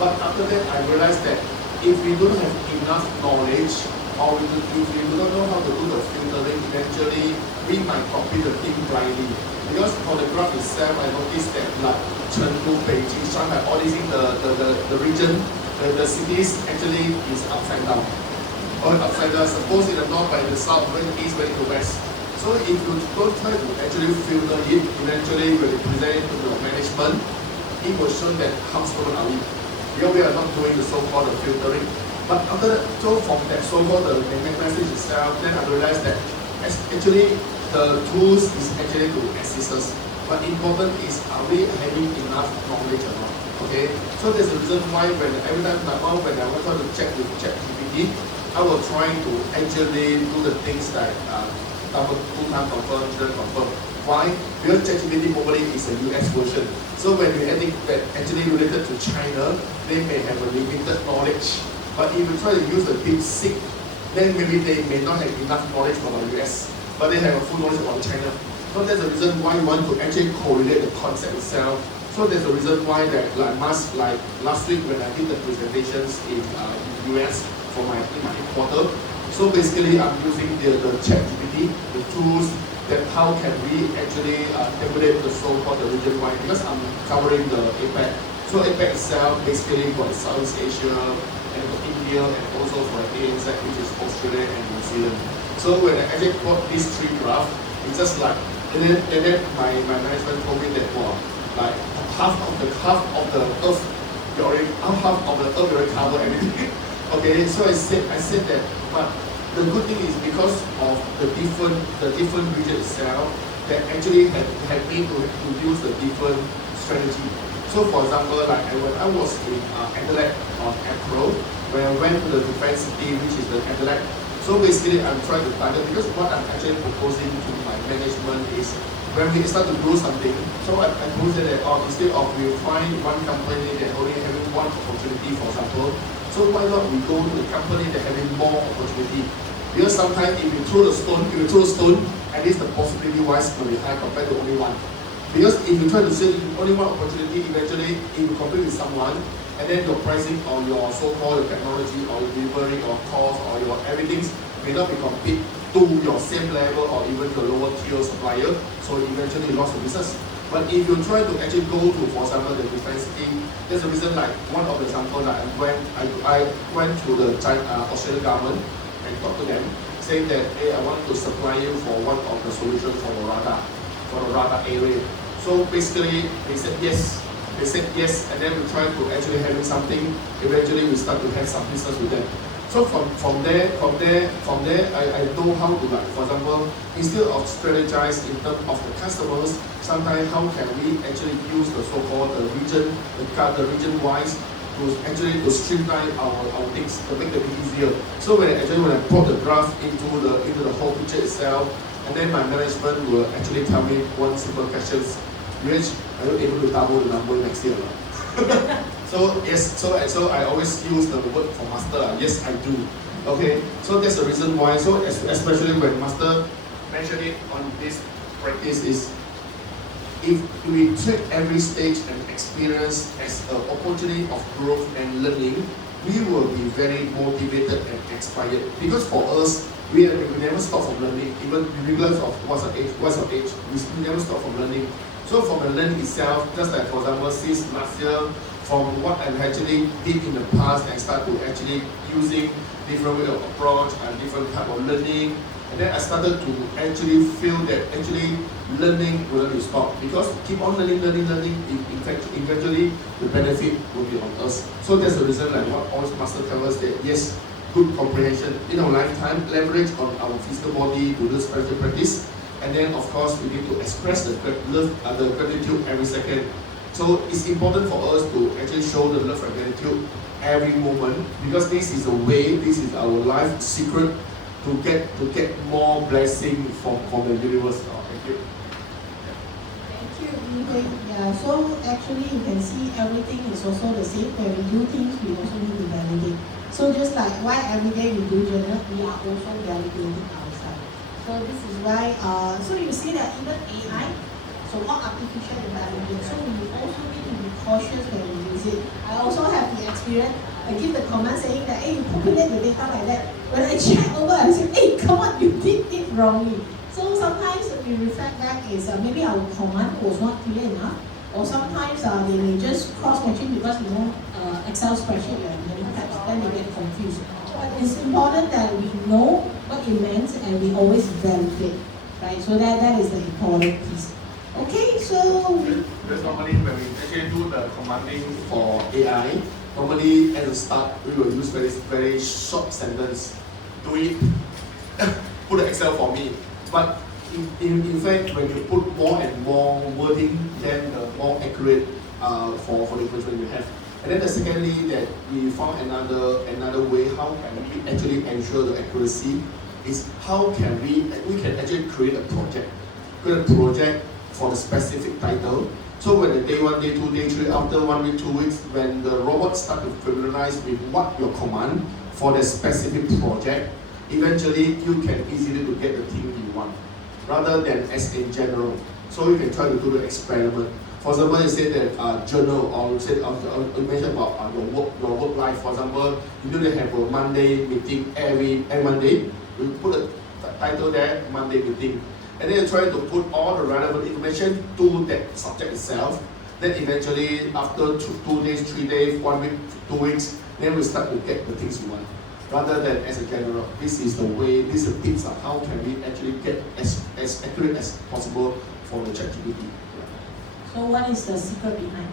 But after that, I realized that if we don't have enough knowledge, or if we do not know how to do the filtering, eventually we might copy the thing blindly. Because for the graph itself, I noticed that like Chengdu, Beijing, Shanghai, all these things, the region, the cities actually is upside down. Or upside down, suppose in the north by the south, when the east, when the west. So if you don't try to actually filter it, eventually when you present it to the management, it will show that how stubborn are we. Because we are not doing the so-called filtering. But after that, so from that so-called the message itself, then I realized that actually the tools is actually to assist us. But important is, are we having enough knowledge or not? Okay, so there's a reason why every time when I want to check with ChatGPT, I will try to actually do the things like two-time confirm, third confirm. Why? Because ChatGPT probably is a US version. So when we adding that actually related to China, they may have a limited knowledge. But if you try to use the DeepSeek, then maybe they may not have enough knowledge about the US, but they have a full knowledge about China. So that's the reason why you want to actually correlate the concept itself. So there's a reason why that like last week when I did the presentations in US for in my headquarters. So basically I'm using the ChatGPT, the tools that how can we actually tabulate the so-called the region-wide, because I'm covering the APEC. So APEC itself basically for the Southeast Asia and for India and also for ANZ, which is Australia and New Zealand. So when I actually plot these three graphs, it's just like, and then my management told me that, well, like half of the earth, half of the earth already cover everything. Okay, so I said that, but the good thing is because of the different region itself, that actually had me to use the different strategy. So for example, like when I was in Adelaide on April, when I went to the defense city, which is the Adelaide. So basically, I'm trying to target, because what I'm actually proposing to my management is when we start to do something, so I propose that instead of we find one company that only having one opportunity, for example, so why not we go to the company that having more opportunity? Because sometimes if you throw a stone, at least the possibility wise will be high compared to only one. Because if you try to say only one opportunity, eventually if you compete with someone, and then your pricing or your so-called technology or your delivery or cost or your everything may not be compete to your same level or even your lower tier supplier, so eventually you lost the business. But if you try to actually go to, for example, the defense team, there's a reason like one of the example that I went to the Australian government and talked to them, saying that, hey, I want to supply you for one of the solutions for the radar area. So basically, they said yes. And then we try to actually having something. Eventually, we start to have some business with them. So from there, I know how to, like, for example, instead of strategize in terms of the customers, sometimes how can we actually use the so-called the region wise to actually to streamline our things to make it easier. So when I put the graph into the whole picture itself, and then my management will actually tell me one simple question, which are you able to double the number next year? So yes, so I always use the word for master. Yes, I do. Okay, so that's the reason why. So especially when master mentioned it on this practice is, if we take every stage and experience as an opportunity of growth and learning, we will be very motivated and inspired. Because for us, we never stop from learning, even regardless of what's our age, we never stop from learning. So from the learning itself, just like for example, since last year, from what I actually did in the past and start to actually using different way of approach and different type of learning, and then I started to actually feel that actually learning will not stop, because keep on learning, in fact, eventually the benefit will be on us. So that's the reason like what all master tell us that yes, good comprehension in our lifetime, leverage on our physical body to do spiritual practice, and then of course we need to express the love, the gratitude every second. So it's important for us to actually show the love and gratitude every moment, because this is a way, this is our life secret to get more blessing from the universe. Thank you. Thank you, Ying. Yeah, so actually you can see everything is also the same. When we do things, we also need to validate. So just like why every day we do journal, we are also validating ourselves. So this is why, so you see that even AI, So not artificial intelligence. So we also need to be cautious when we use it. I also have the experience. I give the command saying that, hey, you populate the data like that. When I check over, I say, hey, come on, you did it wrongly. So sometimes we reflect back is maybe our command was not clear enough, or sometimes they may just cross-matching because Excel spreadsheet many types, then they get confused. But it's important that we know what it meant and we always validate, right? So that is the important piece. Okay, so because normally when we actually do the commanding for AI, normally at the start we will use very short sentence. Do it, put the Excel for me. But in fact, when you put more and more wording, then the more accurate for the information you have. And then the secondly, that we found another way how can we actually ensure the accuracy is how can we can actually create a project for the specific title. So when the day 1, day 2, day 3, after 1 week, 2 weeks, when the robot start to familiarize with what your command for the specific project, eventually you can easily to get the thing you want, rather than as in general. So you can try to do the experiment. For example, you say that journal, or you mentioned about your work life. For example, you know they have a Monday meeting every Monday. You put a title there, Monday meeting, and then you try to put all the relevant information to that subject itself. Then eventually, after 2 days, 3 days, 1 week, 2 weeks, then we start to get the things you want, rather than as a general. This is the way. This is the tips on how can we actually get as accurate as possible for the ChatGPT. So what is the secret behind?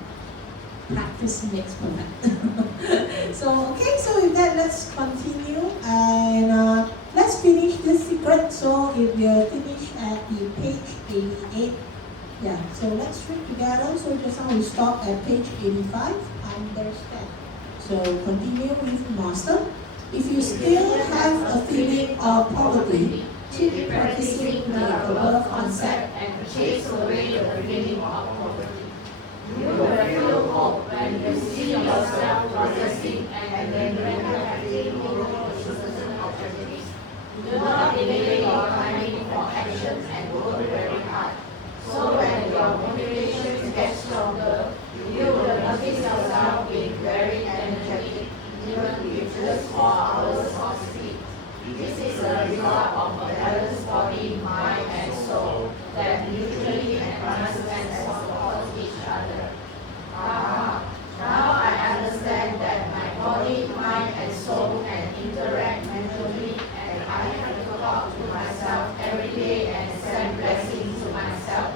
Practice makes perfect. So with that, let's continue and let's finish this secret. So if we're finished at the page 88, yeah. So let's read together. So just now we stopped at page 85. Understand. So continue with master. If you still have a feeling of poverty, keep practicing the above concept and chase away the feeling of poverty. You will feel hope when you see yourself progressing and when you have certain objectives. Do not delay your timing for action and work very hard. So when your motivation gets stronger, you will notice yourself being very energetic, even with just 4 hours of sleep. This is a result of a balanced body, mind, and soul that mutually enhance and support each other. Now I understand that my body, mind, and soul can interact mentally, and I have to talk to myself every day and send blessings to myself.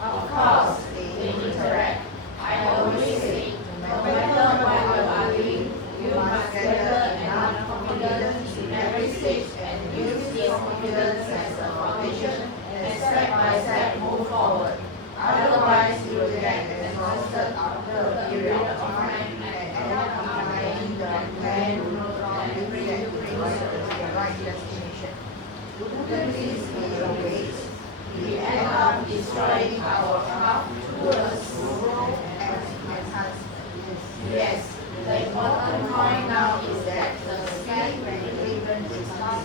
Of course, they interact. I always say, no matter what you are doing, you must gather enough confidence in every stage and use this confidence as a foundation and step by step move forward. Otherwise, you will get exhausted after a period of time and end up applying the plan and regret to the right destination. Wouldn't this be the waste? We end up destroying our path towards growth and enhancement. Yes. The important point now is that the speed management is not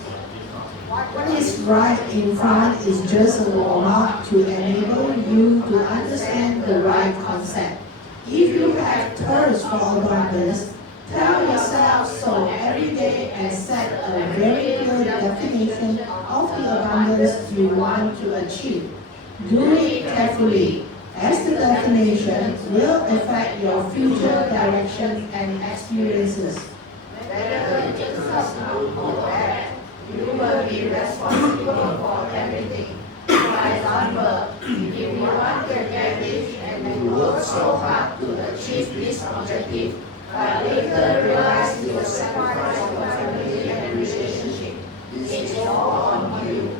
what is right in front is just a warm-up to enable you to understand the right concept. If you have thirst for abundance, tell yourself so every day and set a very clear definition of the abundance you want to achieve. Do it carefully, as the definition will affect your future direction and experiences. whether it is good or bad. You will be responsible for everything. For example, if you want to get rich and you work so hard to achieve this objective, but later realize you sacrifice your family and relationship, it's all on you.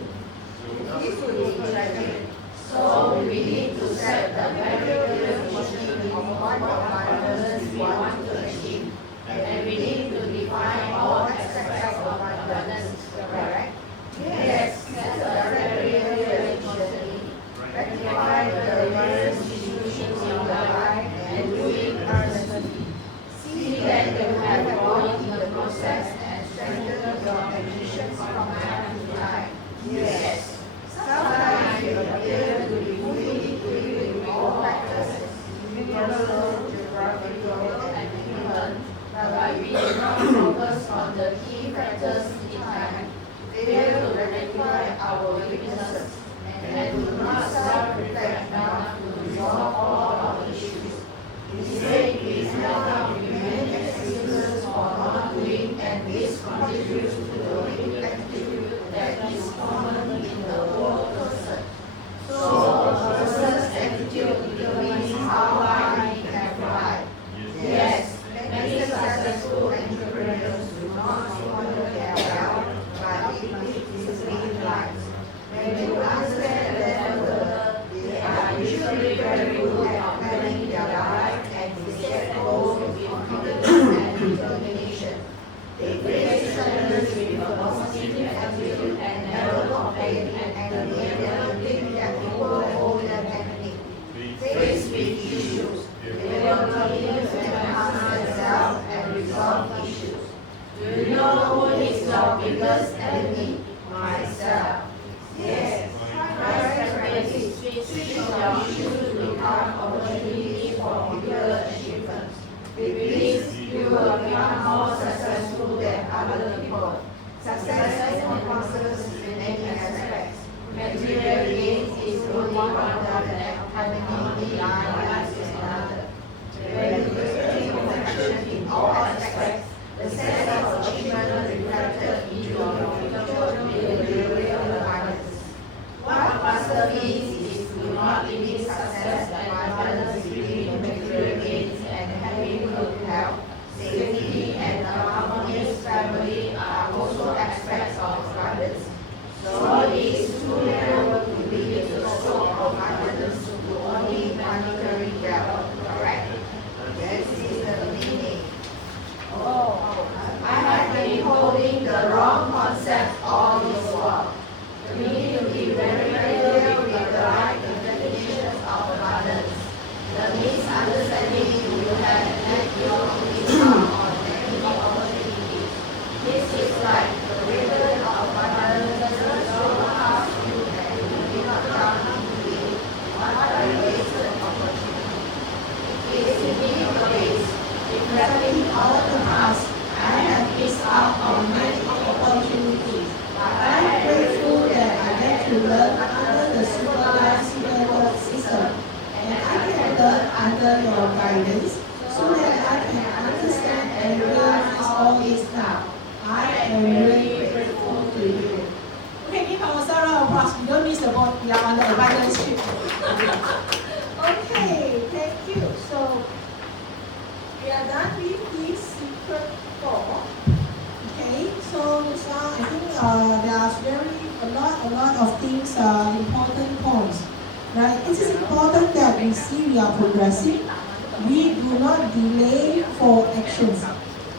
This will be tragic. So we need to set the very clear vision of what abundance we want to achieve, and we need to define all aspects of abundance. Correct? Yes, that's a very clear vision. Rectify the various institutions in your life and do it earnestly. See that you have growth in the process and strengthen your ambitions from time to time. Yes. Sometimes you appear to be fully equipped we are on the abundance trip. Okay, thank you. So we are done with the secret four. Okay, so I think there are a lot of things, important points. Right? It is important that we see we are progressing. We do not delay for actions.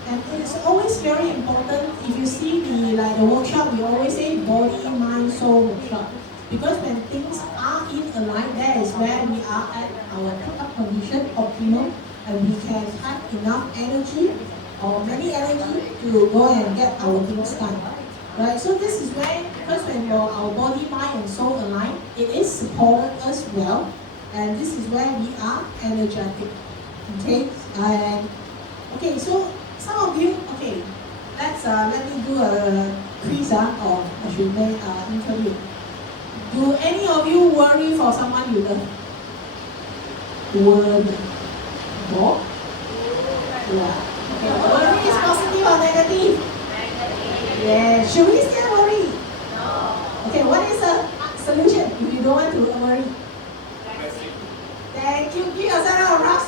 And it's always very important, if you see the workshop, we always say body, mind, soul workshop. Because when things are in alignment, that is where we are at our peak condition, optimum, and we can have enough energy or many energy to go and get our things done. Right? So this is where, because when our body, mind, and soul align, it is supported us well, and this is where we are energetic. Okay? And okay, so some of you, okay, let me do a quiz or I should say interview. Do any of you worry for someone you love? Worry. No? Yeah. Okay. Worry is positive or negative? Yeah. Should we still worry? No. Okay, what is the solution if you don't want to worry? Thank you. Give yourself a rush.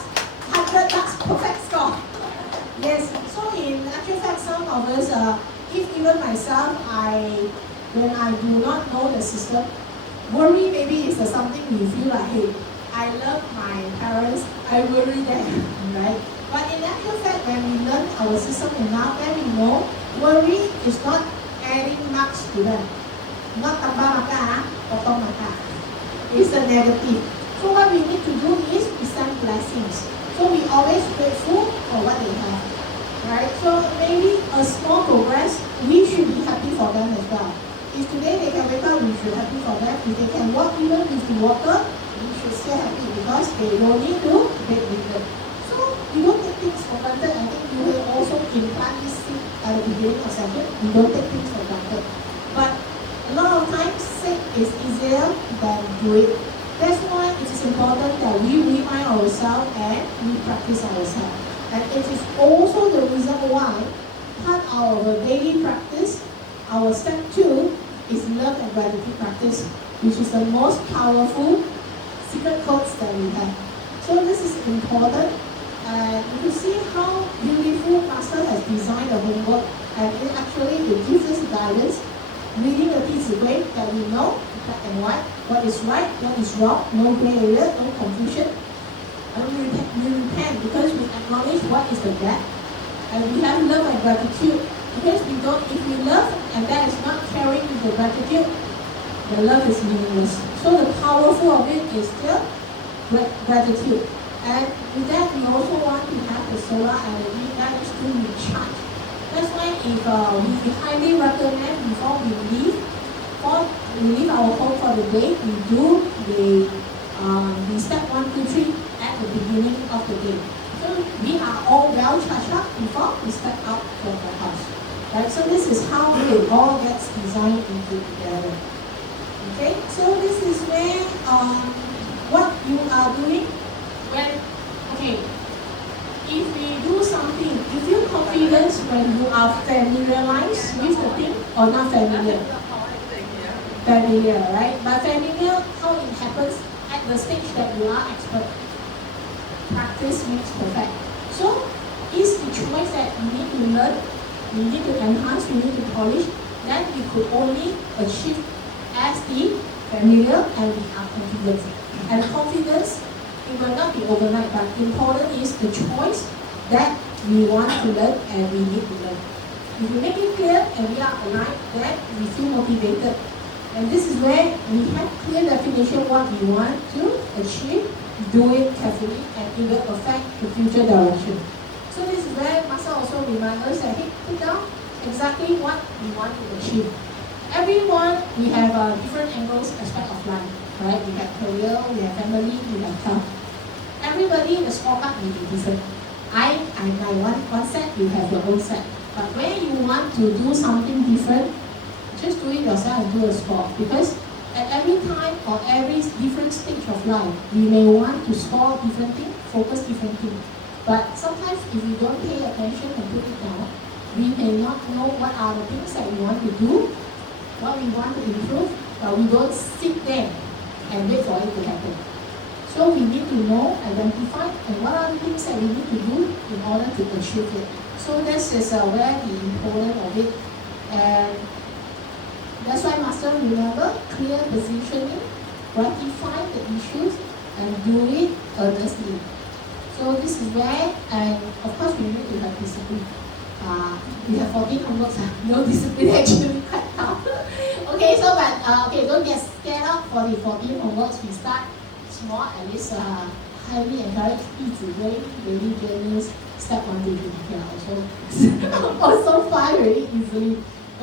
100 marks, perfect score. Yes. So in actual fact, some of us, if even myself, when I do not know the system, worry maybe is something we feel like, hey, I love my parents, I worry them, right? But in actual fact, when we learn our system enough, then we know worry is not adding marks to them. Not tambah maka, potong maka. It's a negative. So what we need to do is we send blessings. So we always grateful for what they have. Right? So maybe a small progress, we should be happy for them as well. If today they can wake up, we should be happy for them. If they can walk even with the walker, we should still happy because they don't need to beg with them. So we don't take things for granted. I think you will also implant this thing at the beginning of session. We don't take things for granted. But a lot of times, say is easier than do it. That's why it is important that we remind ourselves and we practice ourselves. And it is also the reason why part of our daily practice, our step 2 is love and gratitude practice, which is the most powerful secret codes that we have. So this is important. And you can see how beautiful Master has designed the homework, and it gives us guidance. Reading the Teacher Way that we know black and white, what is right, what is wrong, no gray area, no confusion. And we repent because we acknowledge what is the gap. And we have love and gratitude. Because if we love and that is not carrying the gratitude, the love is meaningless. So the powerful of it is still gratitude. And with that, we also want to have the solar energy that is to recharge. That's why if we highly recommend before we leave our home for the day, we do the step 1, 2, 3 at the beginning of the day. So we are all well charged up before we step out from the house. Right? So this is how it all gets designed into together. Okay, so this is where what you are doing if we do something, you feel confidence when you are familiarized with the thing or not familiar? Familiar, right? But familiar, how it happens at the stage that you are expert. Practice makes perfect. So, is the choice that we need to learn, we need to enhance, we need to polish, then we could only achieve as the familiar and we are confident. And confidence, it will not be overnight, but important is the choice that we want to learn and we need to learn. If we make it clear and we are aligned, then we feel motivated. And this is where we have clear definition what we want to achieve, do it carefully, and it will affect the future direction. So this is where Master also reminds us that, hey, put down exactly what we want to achieve. Everyone, we have different angles, aspect of life, right? We have career, we have family, we have health. Everybody, the scorecard may be different. I my one set, you have your own set. But when you want to do something different, just do it yourself and do a score. Because at every time or every different stage of life, we may want to score different things, focus different things. But sometimes if we don't pay attention and put it down, we may not know what are the things that we want to do, what we want to improve, but we don't sit there and wait for it to happen. So we need to know, identify, and what are the things that we need to do in order to achieve it. So this is where the importance of it, and that's why master remember clear positioning, rectify the issues, and do it earnestly. So this is where, and of course we need to have discipline. We have 14 homeworks, no discipline actually quite tough. Okay, so but okay, don't get scared out for the 14 homeworks. We start small, at least highly encourage 弟子规 daily journals, step 1 to 3 can also find really easily.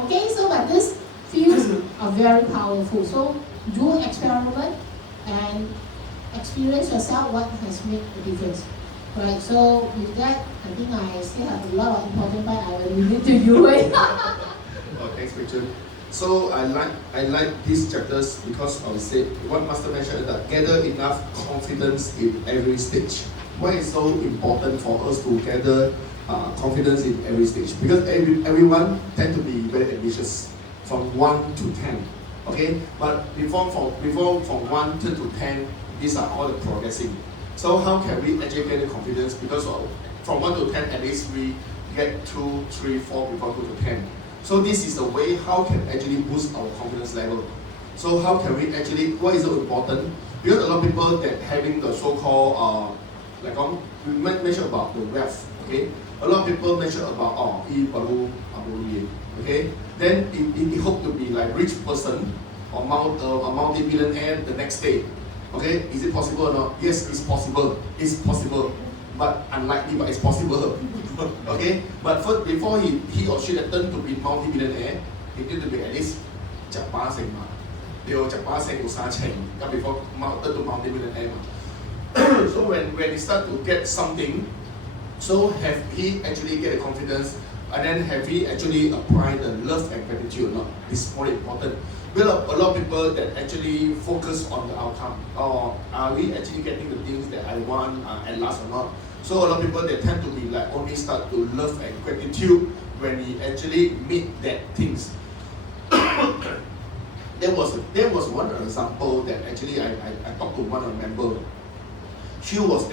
Okay, so but these fields are very powerful. So do experiment and experience yourself what has made a difference. Right, so with that, I think I still have a lot of important part I will leave it to you. Oh, thanks, Richard. So I like these chapters because I would say what Master mentioned that gather enough confidence in every stage. Why is so important for us to gather confidence in every stage? Because everyone tend to be very ambitious from 1 to 10. Okay, but before from 1 to 10, these are all the progressing. So how can we actually get the confidence? Because from 1 to 10, at least we get 2, 3, 4 before 2 to 10. So this is the way how can actually boost our confidence level. So how can we actually, why is it important? Because a lot of people that having the so-called, we mention about the wealth, okay? A lot of people mention about, okay? Then it hope to be like rich person or multi-billionaire the next day. Okay, is it possible or not? Yes, it's possible. It's possible, but unlikely, but it's possible. Okay, but first, before he or she turn to be multi-billionaire, he need to be at least 10%嘛。你有10%有3000，咁 before turn to multi-billionaire 嘛。So when he start to get something, so have he actually get the confidence, and then have he actually applied the love and gratitude or not? This is more important. Well, a lot of people that actually focus on the outcome, or are we actually getting the things that I want at last or not? So a lot of people they tend to be like only start to love and gratitude when we actually meet that things. there was one example that actually I talked to one member. She was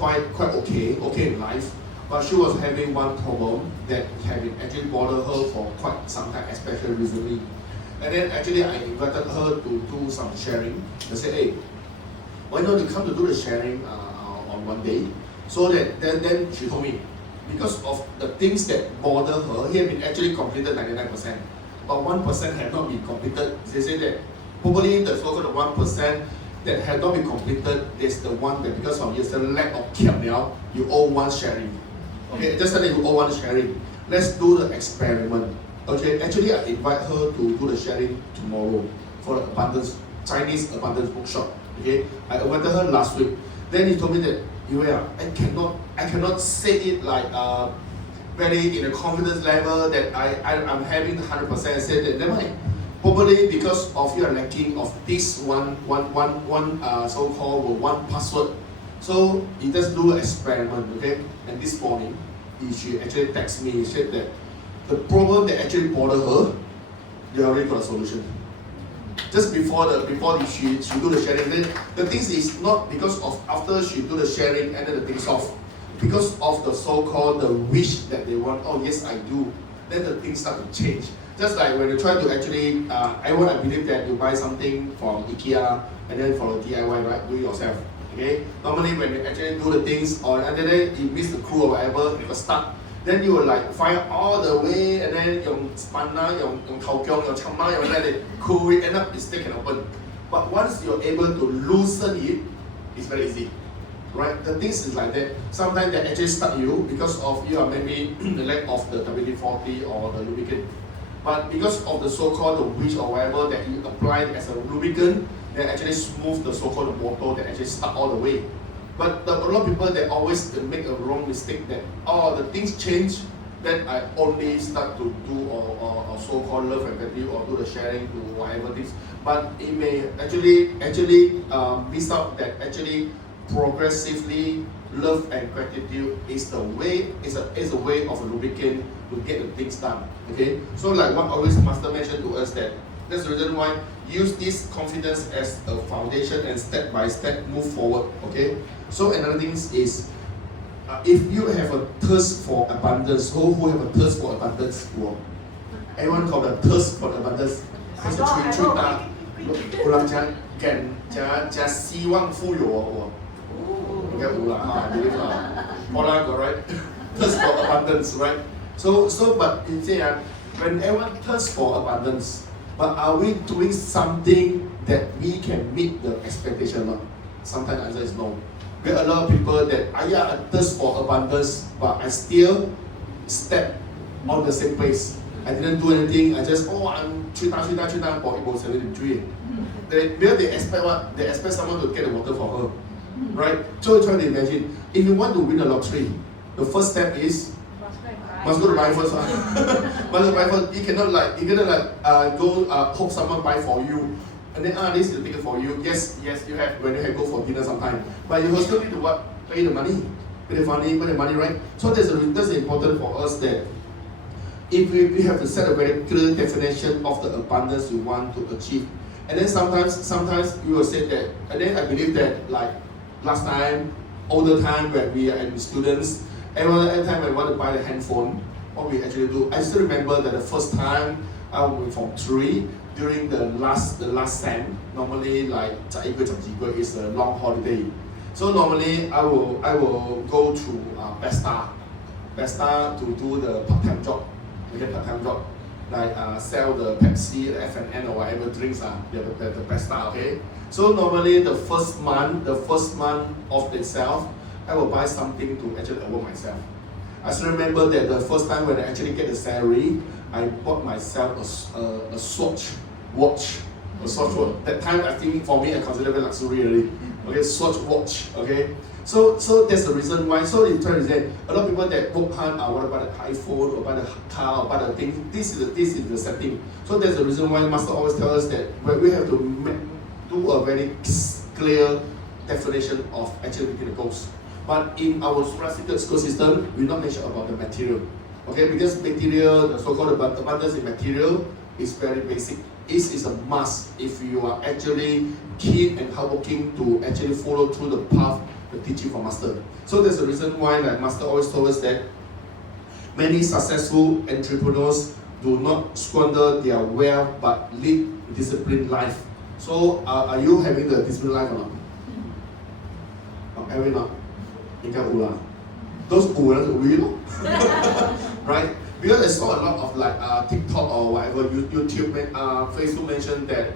quite okay in life, but she was having one problem that had been actually bothered her for quite some time, especially recently. And then actually I invited her to do some sharing. I said, hey, why don't you come to do the sharing on one day? So that then she told me, because of the things that bother her, he had been actually completed 99%, but 1% had not been completed. They say that probably the so-called 1% that had not been completed is the one that because of your lack of care now, you owe one sharing. Okay, just that you owe one sharing. Let's do the experiment. Okay, actually I invite her to do the sharing tomorrow for the Chinese abundance bookshop. Okay, I invited her last week. Then he told me that I cannot say it like very in a confidence level that I'm having 100%. I said that never mind. Probably because of your lacking of this one so-called one password. So he just do an experiment. Okay, and this morning she actually texted me. He said that the problem that actually bothered her, they already got a solution. Just before she do the sharing, then the thing is not because of after she do the sharing and then the things off, because of the so-called the wish that they want. Oh yes, I do. Then the things start to change. Just like when you try to actually, I believe that you buy something from IKEA and then for the DIY, right? Do it yourself. Okay. Normally when you actually do the things or and then you miss the clue or whatever, you got stuck. Then you will like find all the way and then yung spanner, yung taukyong, yung chama, yung let it cool it, end up it's taken open. But once you're able to loosen it, it's very easy. Right? The things is like that. Sometimes they actually stuck you because of you are maybe the lack of the WD-40 or the lubricant. But because of the so-called the wish or whatever that you applied as a lubricant, they actually smooth the so-called motor that actually stuck all the way. But a lot of people they always make a wrong mistake that the things change, then I only start to do or so-called love and gratitude or do the sharing to whatever things. But it may actually miss out that actually progressively love and gratitude is a way of a lubricant to get the things done. Okay, so like what always Master mentioned to us that That's the reason why use this confidence as a foundation and step by step move forward. Okay. So another thing is, if you have a thirst for abundance, who have a thirst for abundance? Well, everyone called a thirst for abundance. It's a treat 有人真希望富有哦，应该有啦啊，对啦，好啦 correct. Thirst for abundance, right? So but you say when everyone thirsts for abundance, but are we doing something that we can meet the expectation or not? Sometimes the answer is no. There are a lot of people that I thirst for abundance, but I still step on the same pace. I didn't do anything. I just I'm 去打保一波才有点追。Because they expect what? They expect someone to get the water for her, right? So try to imagine if you want to win the lottery, the first step is must go to buy first. Must go to buy first. You cannot go hope someone buy for you. And then this is the ticket for you. Yes, you have when you have go for dinner sometime. But you still need to what? Pay the money. Pay the money, right? So that's important for us that if we have to set a very clear definition of the abundance we want to achieve. And then sometimes we will say that, and then I believe that like last time, older time when we are students, every time I want to buy the handphone, what we actually do, I still remember that the first time I went from 3 during the last sem, normally like 1个几个 is a long holiday. So normally I will go to Besta to do the part-time job. Like sell the Pepsi, the F&N or whatever drinks the Besta, okay? So normally the first month of itself, I will buy something to actually reward myself. I still remember that the first time when I actually get the salary, I bought myself a Swatch watch. That time I think for me I consider it luxury already. Okay, Swatch watch. Okay, so that's the reason why. So you try to say a lot of people that work hard want to buy the iPhone or buy the car or buy the thing. This is the setting. So that's the reason why Master always tells us that we have to do a very clear definition of actually meeting the goals. But in our classical school system, we not mention about the material. Okay, because material, the so-called abundance in material is very basic. This is a must if you are actually keen and hardworking to actually follow through the path the teaching from Master. So there's a reason why like Master always told us that many successful entrepreneurs do not squander their wealth but lead disciplined life. So are you having the disciplined life or not? Have we not? 应该有啦。Those 有人有鱼咯。Right? Because I saw a lot of like TikTok or whatever, YouTube, Facebook mentioned that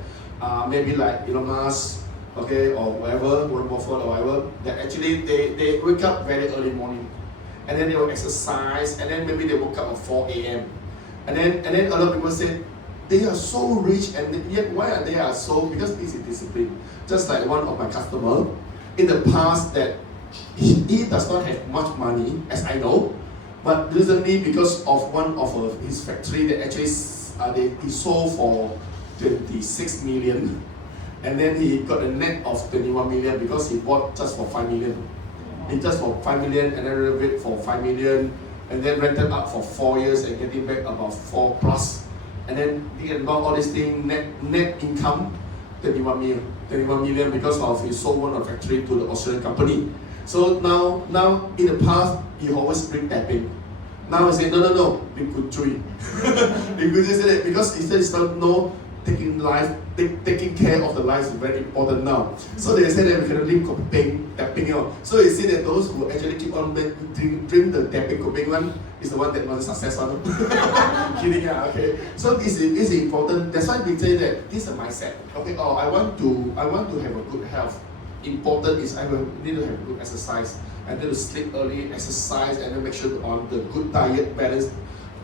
maybe like Elon Musk, okay, or whatever, Warren Buffett or whatever, that actually they wake up very early morning, and then they will exercise, and then maybe they woke up at 4 a.m. And then a lot of people say they are so rich, and yet why are they so? Because this is discipline. Just like one of my customer in the past that he does not have much money, as I know. But recently, because of one of his factory that actually he sold for 26 million, and then he got a net of 21 million because he bought just for 5 million. He just for 5 million and then renovate for 5 million, and then rented up for 4 years and getting back about 4 plus, and then he got all this thing net income 21 million because of he sold one of the factory to the Australian company. So now in the past he always bring tapping. Now he say no, we could treat. We could just say that because he said taking care of the life is very important now. So they say that we can link tapping out. So he said that those who actually keep on drink the tapping coping one is the one that not successful. Kidding, yeah, okay. So this is important. That's why we say that this is a mindset. Okay, I want to have a good health. Important is I will need to have good exercise. I need to sleep early, exercise, and then make sure on the good diet balance.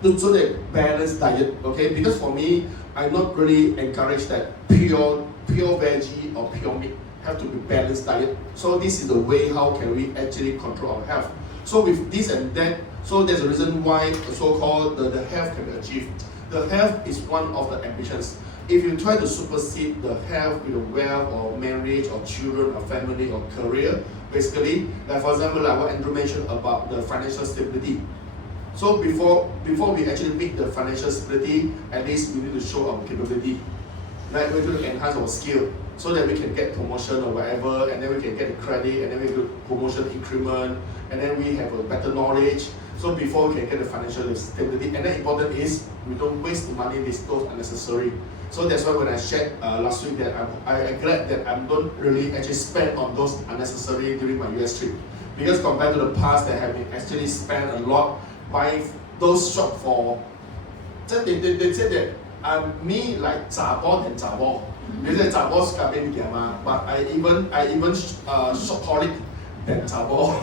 So that balanced diet, okay? Because for me, I not really encourage that pure veggie or pure meat. Have to be balanced diet. So this is the way how can we actually control our health. So with this and that, so there's a reason why the so-called the health can be achieved. The health is one of the ambitions. If you try to supersede the health with a wealth or marriage or children or family or career, basically, like for example, like what Andrew mentioned about the financial stability. So before we actually meet the financial stability, at least we need to show our capability. Right? We're going to enhance our skill so that we can get promotion or whatever, and then we can get the credit, and then we do promotion increment, and then we have a better knowledge. So before we can get the financial stability, and then important is we don't waste money those unnecessary. So that's why when I shared last week that I'm glad that I don't really actually spend on those unnecessary during my US trip, because compared to the past, that I have been actually spent a lot buying those shop for. They said that me like 查波 and 查波，你即係查波夾邊嘅嘛？ But I even shopaholic than 查波。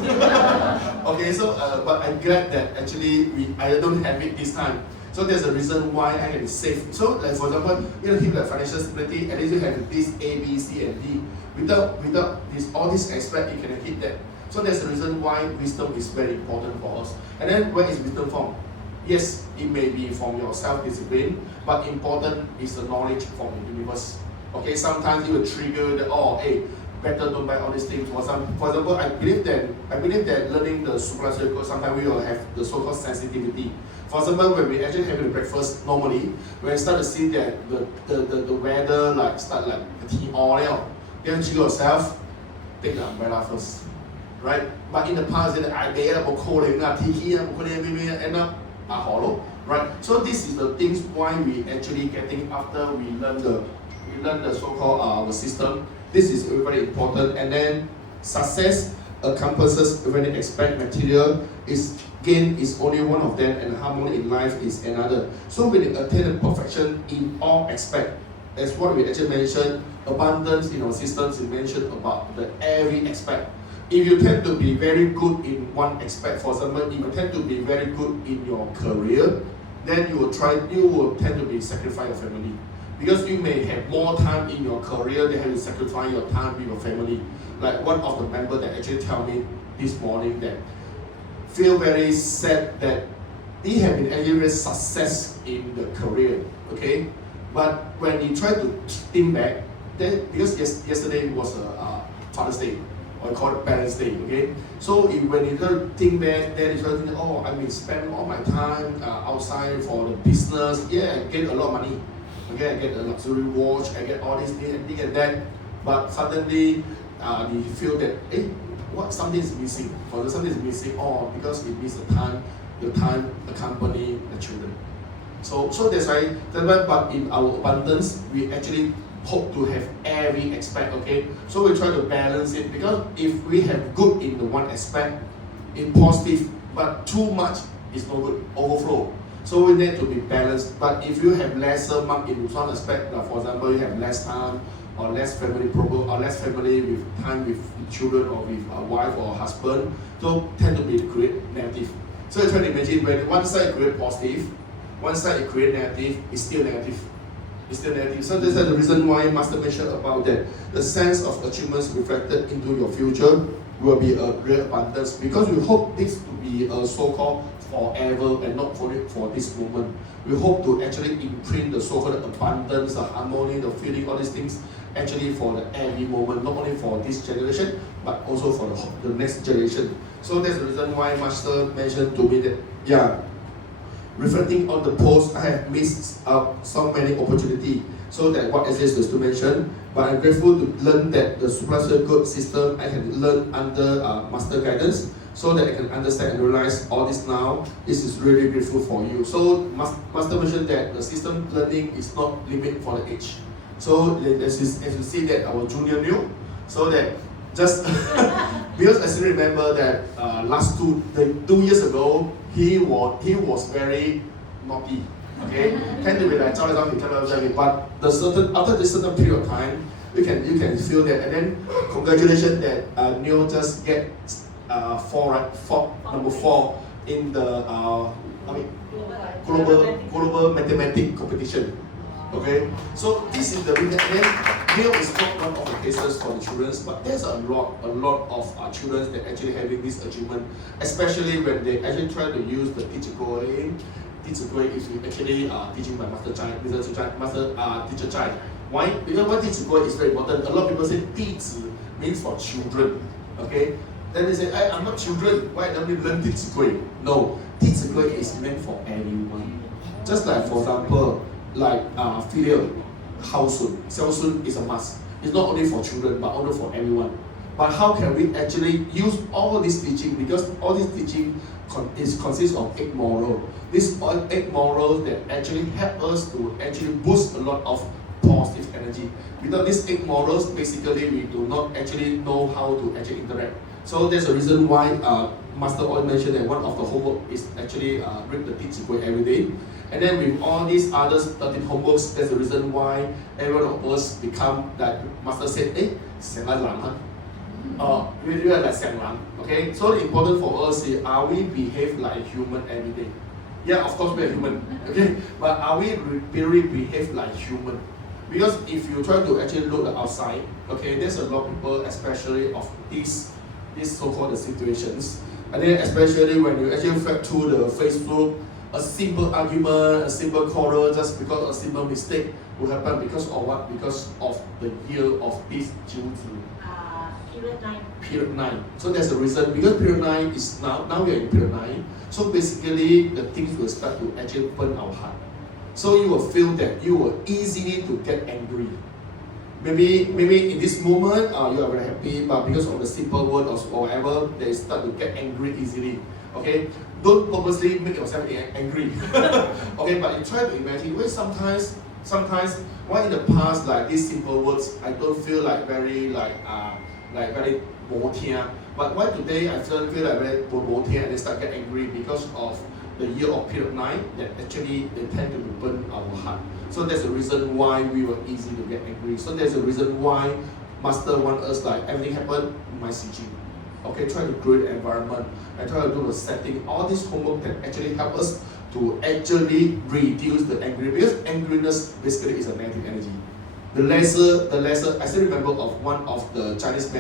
Okay, so but I'm glad that actually I don't have it this time. So there's a reason why I can save. So like for example, you know, hit the financial stability, at least you have this A, B, C, and D. Without this all these aspects, you cannot hit that. So there's a reason why wisdom is very important for us. And then where is wisdom from? Yes, it may be from your self-discipline, but important is the knowledge from the universe. Okay, sometimes it will trigger the hey, better don't buy all these things. For example, I believe that learning the supernatural code, sometimes we will have the so-called sensitivity. For example, when we actually have the breakfast, normally when you start to see that the weather like start like tea oil, then you yourself take the umbrella first, right? But in the past, I made up a calling, end up a hollow, right? So this is the things why we actually getting after we learn the so-called the system. This is very important. And then success encompasses when you expect material is gain is only one of them, and harmony in life is another. So when you attain perfection in all aspects, as what we actually mentioned, abundance in our systems is mentioned about the every aspect. If you tend to be very good in one aspect, for example, if you tend to be very good in your career, then you will tend to be sacrifice your family. Because you may have more time in your career, they have to sacrifice your time with your family. Like one of the members that actually tell me this morning that feel very sad that he have been actually success in the career, okay? But when he try to think back, then because yesterday was a Father's Day, or I call it Parents' Day, okay? So when you think back, then you think, oh, I mean, spend all my time outside for the business. Yeah, I get a lot of money. Okay, I get a luxury watch, I get all these things and that. But suddenly, you feel that, hey, something is missing. For something is missing, because it needs the time, accompany the children. So that's why. But in our abundance, we actually hope to have every aspect. Okay, so we try to balance it, because if we have good in the one aspect, in positive, but too much is no good, overflow. So we need to be balanced. But if you have lesser mark in some aspect, like for example, you have less time or less family problem, or less family with time with children or with a wife or husband, so tend to be create negative. So you try to imagine when one side create positive, one side create negative, it's still negative. It's still negative. So this is the reason why Master mentioned about that. The sense of achievements reflected into your future will be a real abundance, because we hope this to be a so-called forever and not only for this moment. We hope to actually imprint the so-called abundance, the harmony, the feeling, all these things actually for the every moment, not only for this generation, but also for the next generation. So that's the reason why Master mentioned to me that, reflecting on the post, I have missed out so many opportunities. So that what exists is to mention, but I'm grateful to learn that the supernatural code system I can learn under Master guidance, so that I can understand and realize all this now. This is really grateful for you. So Master mentioned that the system learning is not limit for the age. So as you see that our junior knew, so that just because I still remember that last 2 years ago, he was very naughty. Okay, tend to be like but after this certain period of time, you can feel that, and then congratulations that Neil just get number 4 in the global mathematics competition. Okay, so this is the reason. And then Neil is not one of the cases for the children, but there's a lot of children that actually having this achievement, especially when they actually try to use the teacher going. Teacher Gui is actually teaching by Master Teacher Chai. Why? Because what Teacher Gui is very important. A lot of people say 弟子 means for children. Okay? Then they say, I'm not children. Why don't you learn Teacher Gui? No, Teacher Gui is meant for everyone. Just like, for example, like filial. how soon. How soon is a must. It's not only for children, but also for everyone. But how can we actually use all this teaching? Because all this teaching consists of 8 morals. These 8 morals that actually help us to actually boost a lot of positive energy. Without these 8 morals, basically we do not actually know how to actually interact. So there's a reason why Master Oil mentioned that one of the homework is actually read the Teach Book every day. And then with all these other 13 homeworks, there's a reason why every one of us become that Master said, we are like Xianglan. Okay, so the important for us is, are we behave like human every day? Yeah, of course we are human. Okay, but are we really behave like human? Because if you try to actually look at outside, okay, there's a lot of people, especially of these so-called situations, and then especially when you actually fed through the Facebook, a simple argument, a simple quarrel, just because a simple mistake will happen because of what? Because of the year of this period 9. So there's a reason, because period 9 is now we are in period 9. So basically the things will start to actually burn our heart. So you will feel that you will easily to get angry. Maybe in this moment you are very happy, but because of the simple word or whatever, they start to get angry easily. Okay, don't purposely make yourself angry. Okay, but you try to imagine, well, sometimes why in the past, like these simple words, I don't feel like very very but why today I feel like very and they start get angry because of the year of period 9 that actually they tend to burn our heart. So there's a reason why we were easy to get angry. So there's a reason why Master want us, like everything happen, my CG. Okay, try to create an environment and try to do the setting. All this homework can actually help us to actually reduce the anger, because angriness basically is a negative energy. The lesser. I still remember of one of the Chinese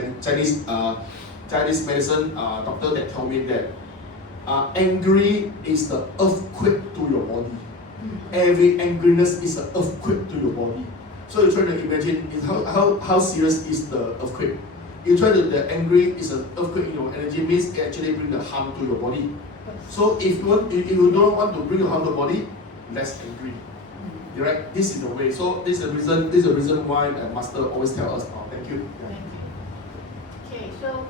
medicine doctor that told me that angry is the earthquake to your body. Every angriness is an earthquake to your body. So you try to imagine how serious is the earthquake. You try to, the angry is an earthquake in your energy, means it actually bring the harm to your body. So if you don't want to bring harm to the body, less angry. Right? This is the way. So this is the reason why Master always tell us. Oh, thank you. Yeah. Okay, so.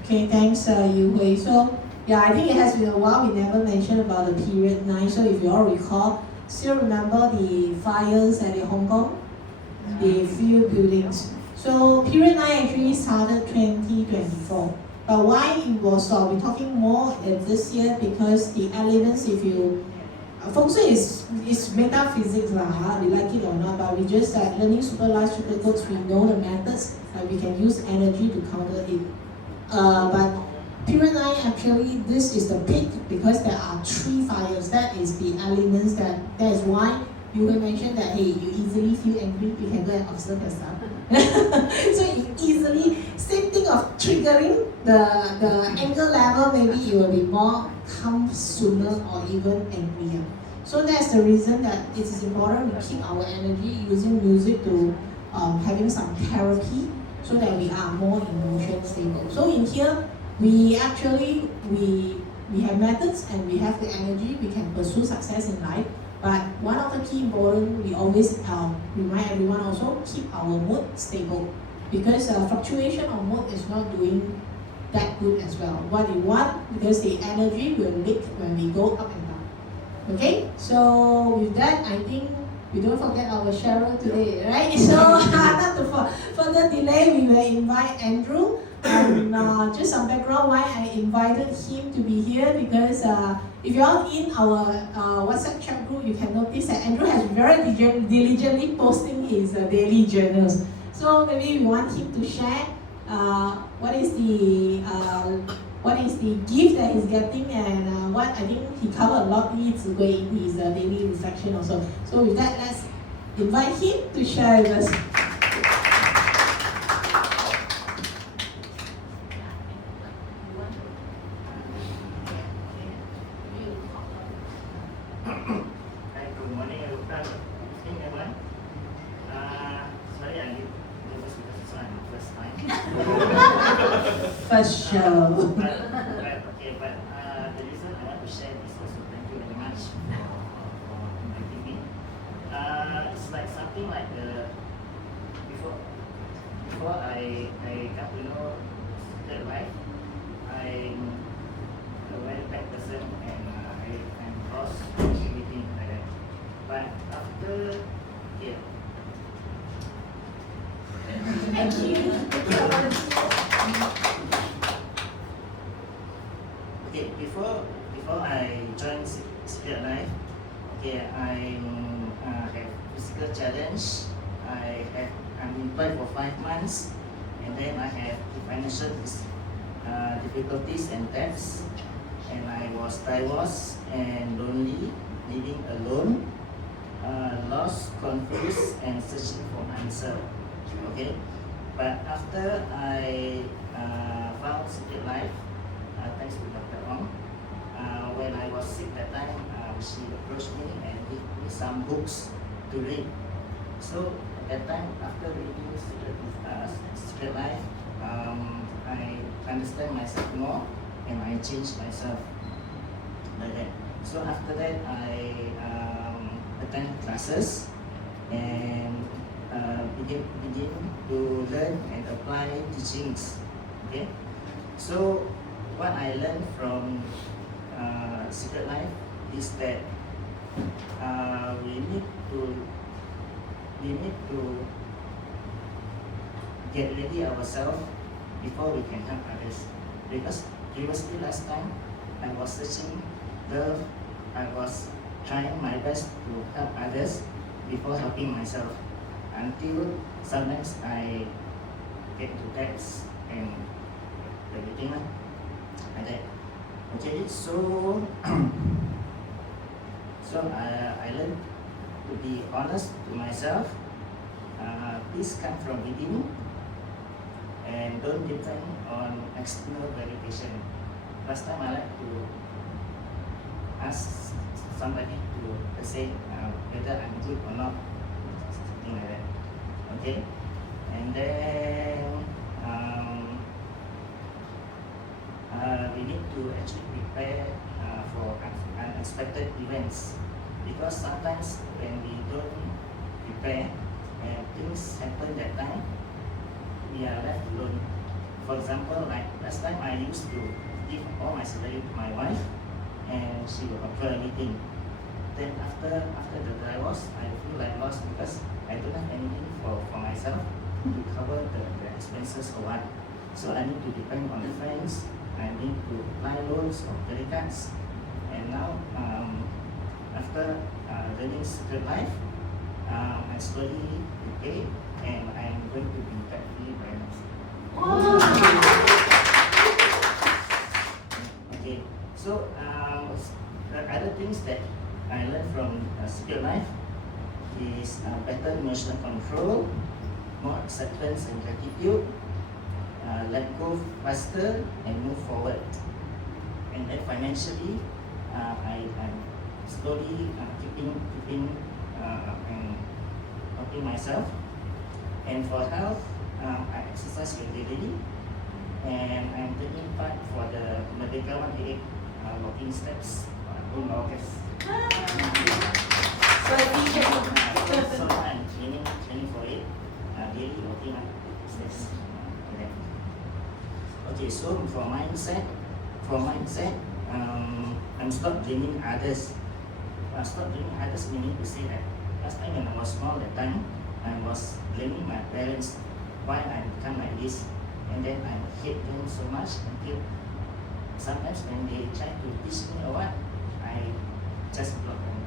Okay, thanks, Yu Hui. So, yeah, I think it has been a while we never mentioned about the period 9. So if you all recall, still remember the fires at the Hong Kong, the few buildings. So period 9 actually started 2024. But why it was we're talking more this year, because the elements, if you Feng Shui is metaphysics lah, we like it or not, but we just learning super life, super codes, we know the methods, we can use energy to counter it. But period 9 actually, this is the peak because there are 3 fires. That is the elements that is why you will mention that, hey, you easily feel angry, you can go and observe yourself. So you easily, same thing of triggering the anger level, maybe you will be more calm sooner or even angrier. So that's the reason that it is important to keep our energy using music to having some therapy so that we are more emotion stable. So in here, we actually, we have methods and we have the energy, we can pursue success in life. But one of the key important, we always remind everyone also, keep our mood stable. Because fluctuation of mood is not doing that good as well. What you want, because the energy will leak when we go up and down. Okay, so with that, I think we don't forget our Cheryl today, right? So not to further delay, we will invite Andrew. Just some background why I invited him to be here, because if you're all in our WhatsApp chat group, you can notice that Andrew has very diligently posting his daily journals. So maybe we want him to share what is the gift that he's getting, and what I think he covered a lot in his daily reflection also. So with that, let's invite him to share with us. Good morning, everyone. Sorry, I need to because it's my first time. First show. But the reason I want to share this also, thank you very much for inviting me. something like before I come to know Secret Life, I'm a very bad person and I'm lost everything like that. But after yeah. Thank you. Okay, before I joined Secret Life, okay, I have physical challenge. I'm employed for 5 months, and then I have financial difficulties and debts, and I was divorced and lonely, living alone, lost, confused, and searching for answer. Okay, but after I found Secret Life, thanks to Dr. Ong, when I was sick that time, she approached me and gave me some books to read. So at that time, after reading Secret Life, I understand myself more and I changed myself like that. So after that, I attend classes and begin to learn and apply teachings. Okay, so what I learned from Secret Life is that we need to get ready ourselves before we can help others. Because previously last time I was searching love, I was trying my best to help others before helping myself, until sometimes I get to debts and everything like that. Okay, so I learned to be honest to myself. Peace comes from within, and don't depend on external validation. Last time I like to ask somebody to say whether I'm good or not, something like that. Okay, and then we need to actually prepare for unexpected events, because sometimes when we don't prepare and things happen that time, we are left alone. For example, like last time I used to give all my salary to my wife and she will control everything. Then after the divorce, I feel like lost because I don't have anything for myself to cover the expenses or what. So I need to depend on the friends, I need to buy loans or credit cards. And now, after learning Secret Life, I slowly pay and I'm going to be debt-free by next year. Okay, so the other things that I learned from Secret Life is better emotional control, more acceptance and gratitude, let go faster and move forward. And then financially, I am slowly keeping and helping myself. And for health, I exercise regularly, and I'm taking part for the Merdeka 188 walking steps in August. So So I'm training for it, daily walking steps. Okay, so for mindset, I'm stop blaming others. Stop blaming others meaning to say that last time when I was small, that time I was blaming my parents why I become like this, and then I hate them so much until sometimes when they try to teach me or what, I just block them.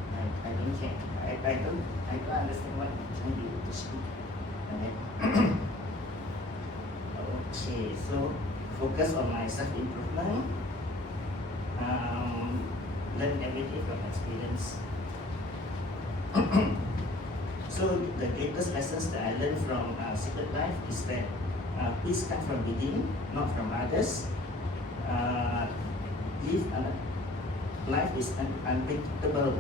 I don't care. I don't understand what they're trying to teach me. Okay, so focus on my self-improvement, learn every day from experience. So the greatest lessons that I learned from Secret Life is that peace comes from within, not from others. Life is unpredictable,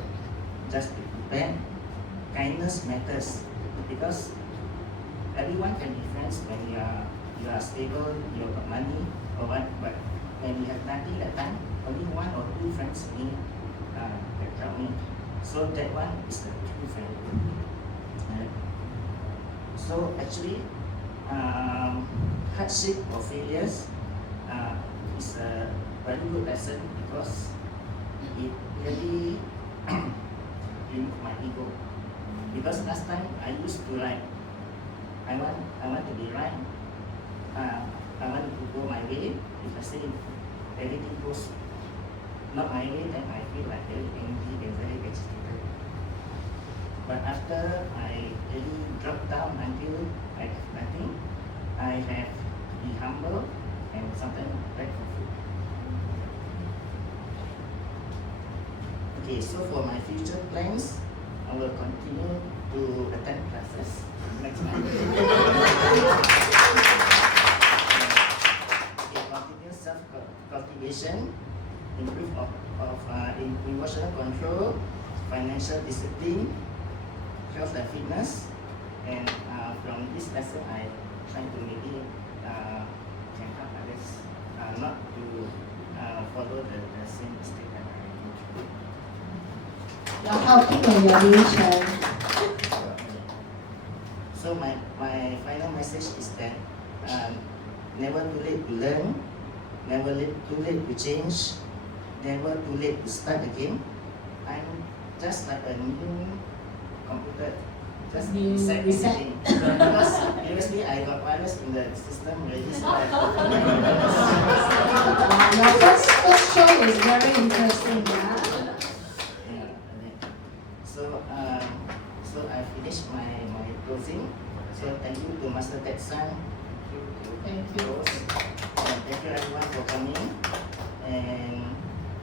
just be prepared. Kindness matters, because everyone can be friends when you are stable, you have money or what, but when you have nothing that time, only 1 or 2 friends only that help me. So that one is the true friend. So actually, hardship or failures is a very good lesson because it really remove my ego. Because last time I used to like, I want to be right. I want to go my way. If I say everything goes not my way, then I feel like very angry and very agitated. But after I really drop down until I have nothing, I have be humble and sometimes grateful. Okay, so for my future plans, I will continue to attend classes next month. Okay, continue self-cultivation, improve in emotional control, financial discipline, health and fitness, and from this lesson I try to maybe can help others not to follow the same mistake that I did. You're helping and you're being shared. So my final message is that never too late to learn, never too late to change, never too late to start again. I'm just like a new computer, just New reset reset. everything. Because previously I got virus in the system already, so I have to Your first show is very interesting, yeah? yeah. So I finished my closing. So thank you to Master Ted-san. Thank you. And thank you everyone for coming. And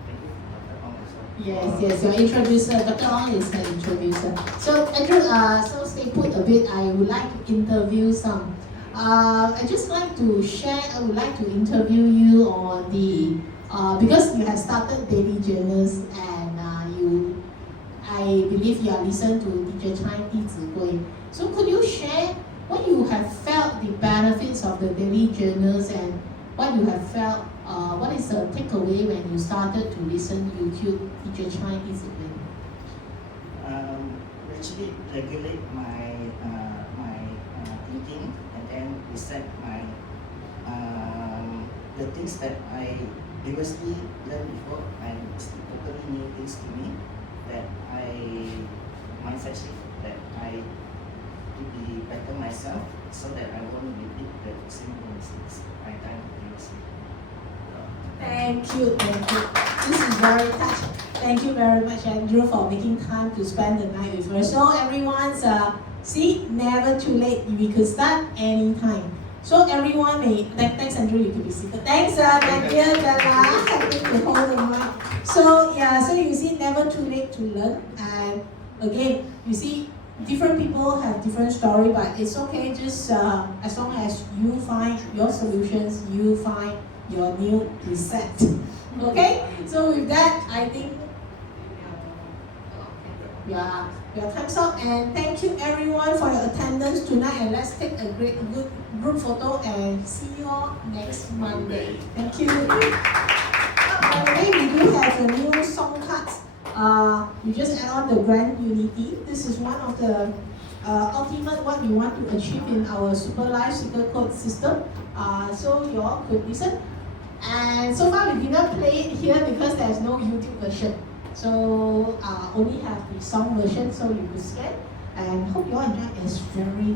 thank you Dr. Ong also. Yes, your introducer, Dr. Ong is the introducer. So Andrew, so stay put a bit, I would like to interview some. I just like to share, I would like to interview you on the, because you have started daily journals and I believe you have listened to Teacher Chai Di Zi Gui. So could you share what you have felt the benefits of the daily journals and what you have felt, what is the takeaway when you started to listen YouTube Teacher Chai Di Zi Gui? Actually regulate my thinking and then reset my the things that I previously learned before and still totally new things to me that mindset shift that I to be better myself so that I won't repeat the same mistakes I done previously. Thank you. This is very touching. Thank you very much, Andrew, for making time to spend the night with us. So everyone's see, never too late. We could start anytime. So everyone may thanks Andrew, you could be seated. Thanks, Daniel, Bella, helping to hold the mic. So yeah, so you see, never too late to learn. And again, you see, different people have different story, but it's okay. Just as long as you find your solutions, you find your new reset. Okay? So with that, I think yeah, your time's up. And thank you everyone for your attendance tonight. And let's take a good group photo and see you all next Monday. Thank you. By the way, we do have a new song cards. You just add on the Grand Unity. This is one of the ultimate what we want to achieve in our Super Life Secret Code system. So you all could listen. And so far we did not play it here because there's no YouTube version. So only have the song version, so you could scan. And hope you all enjoy. It's very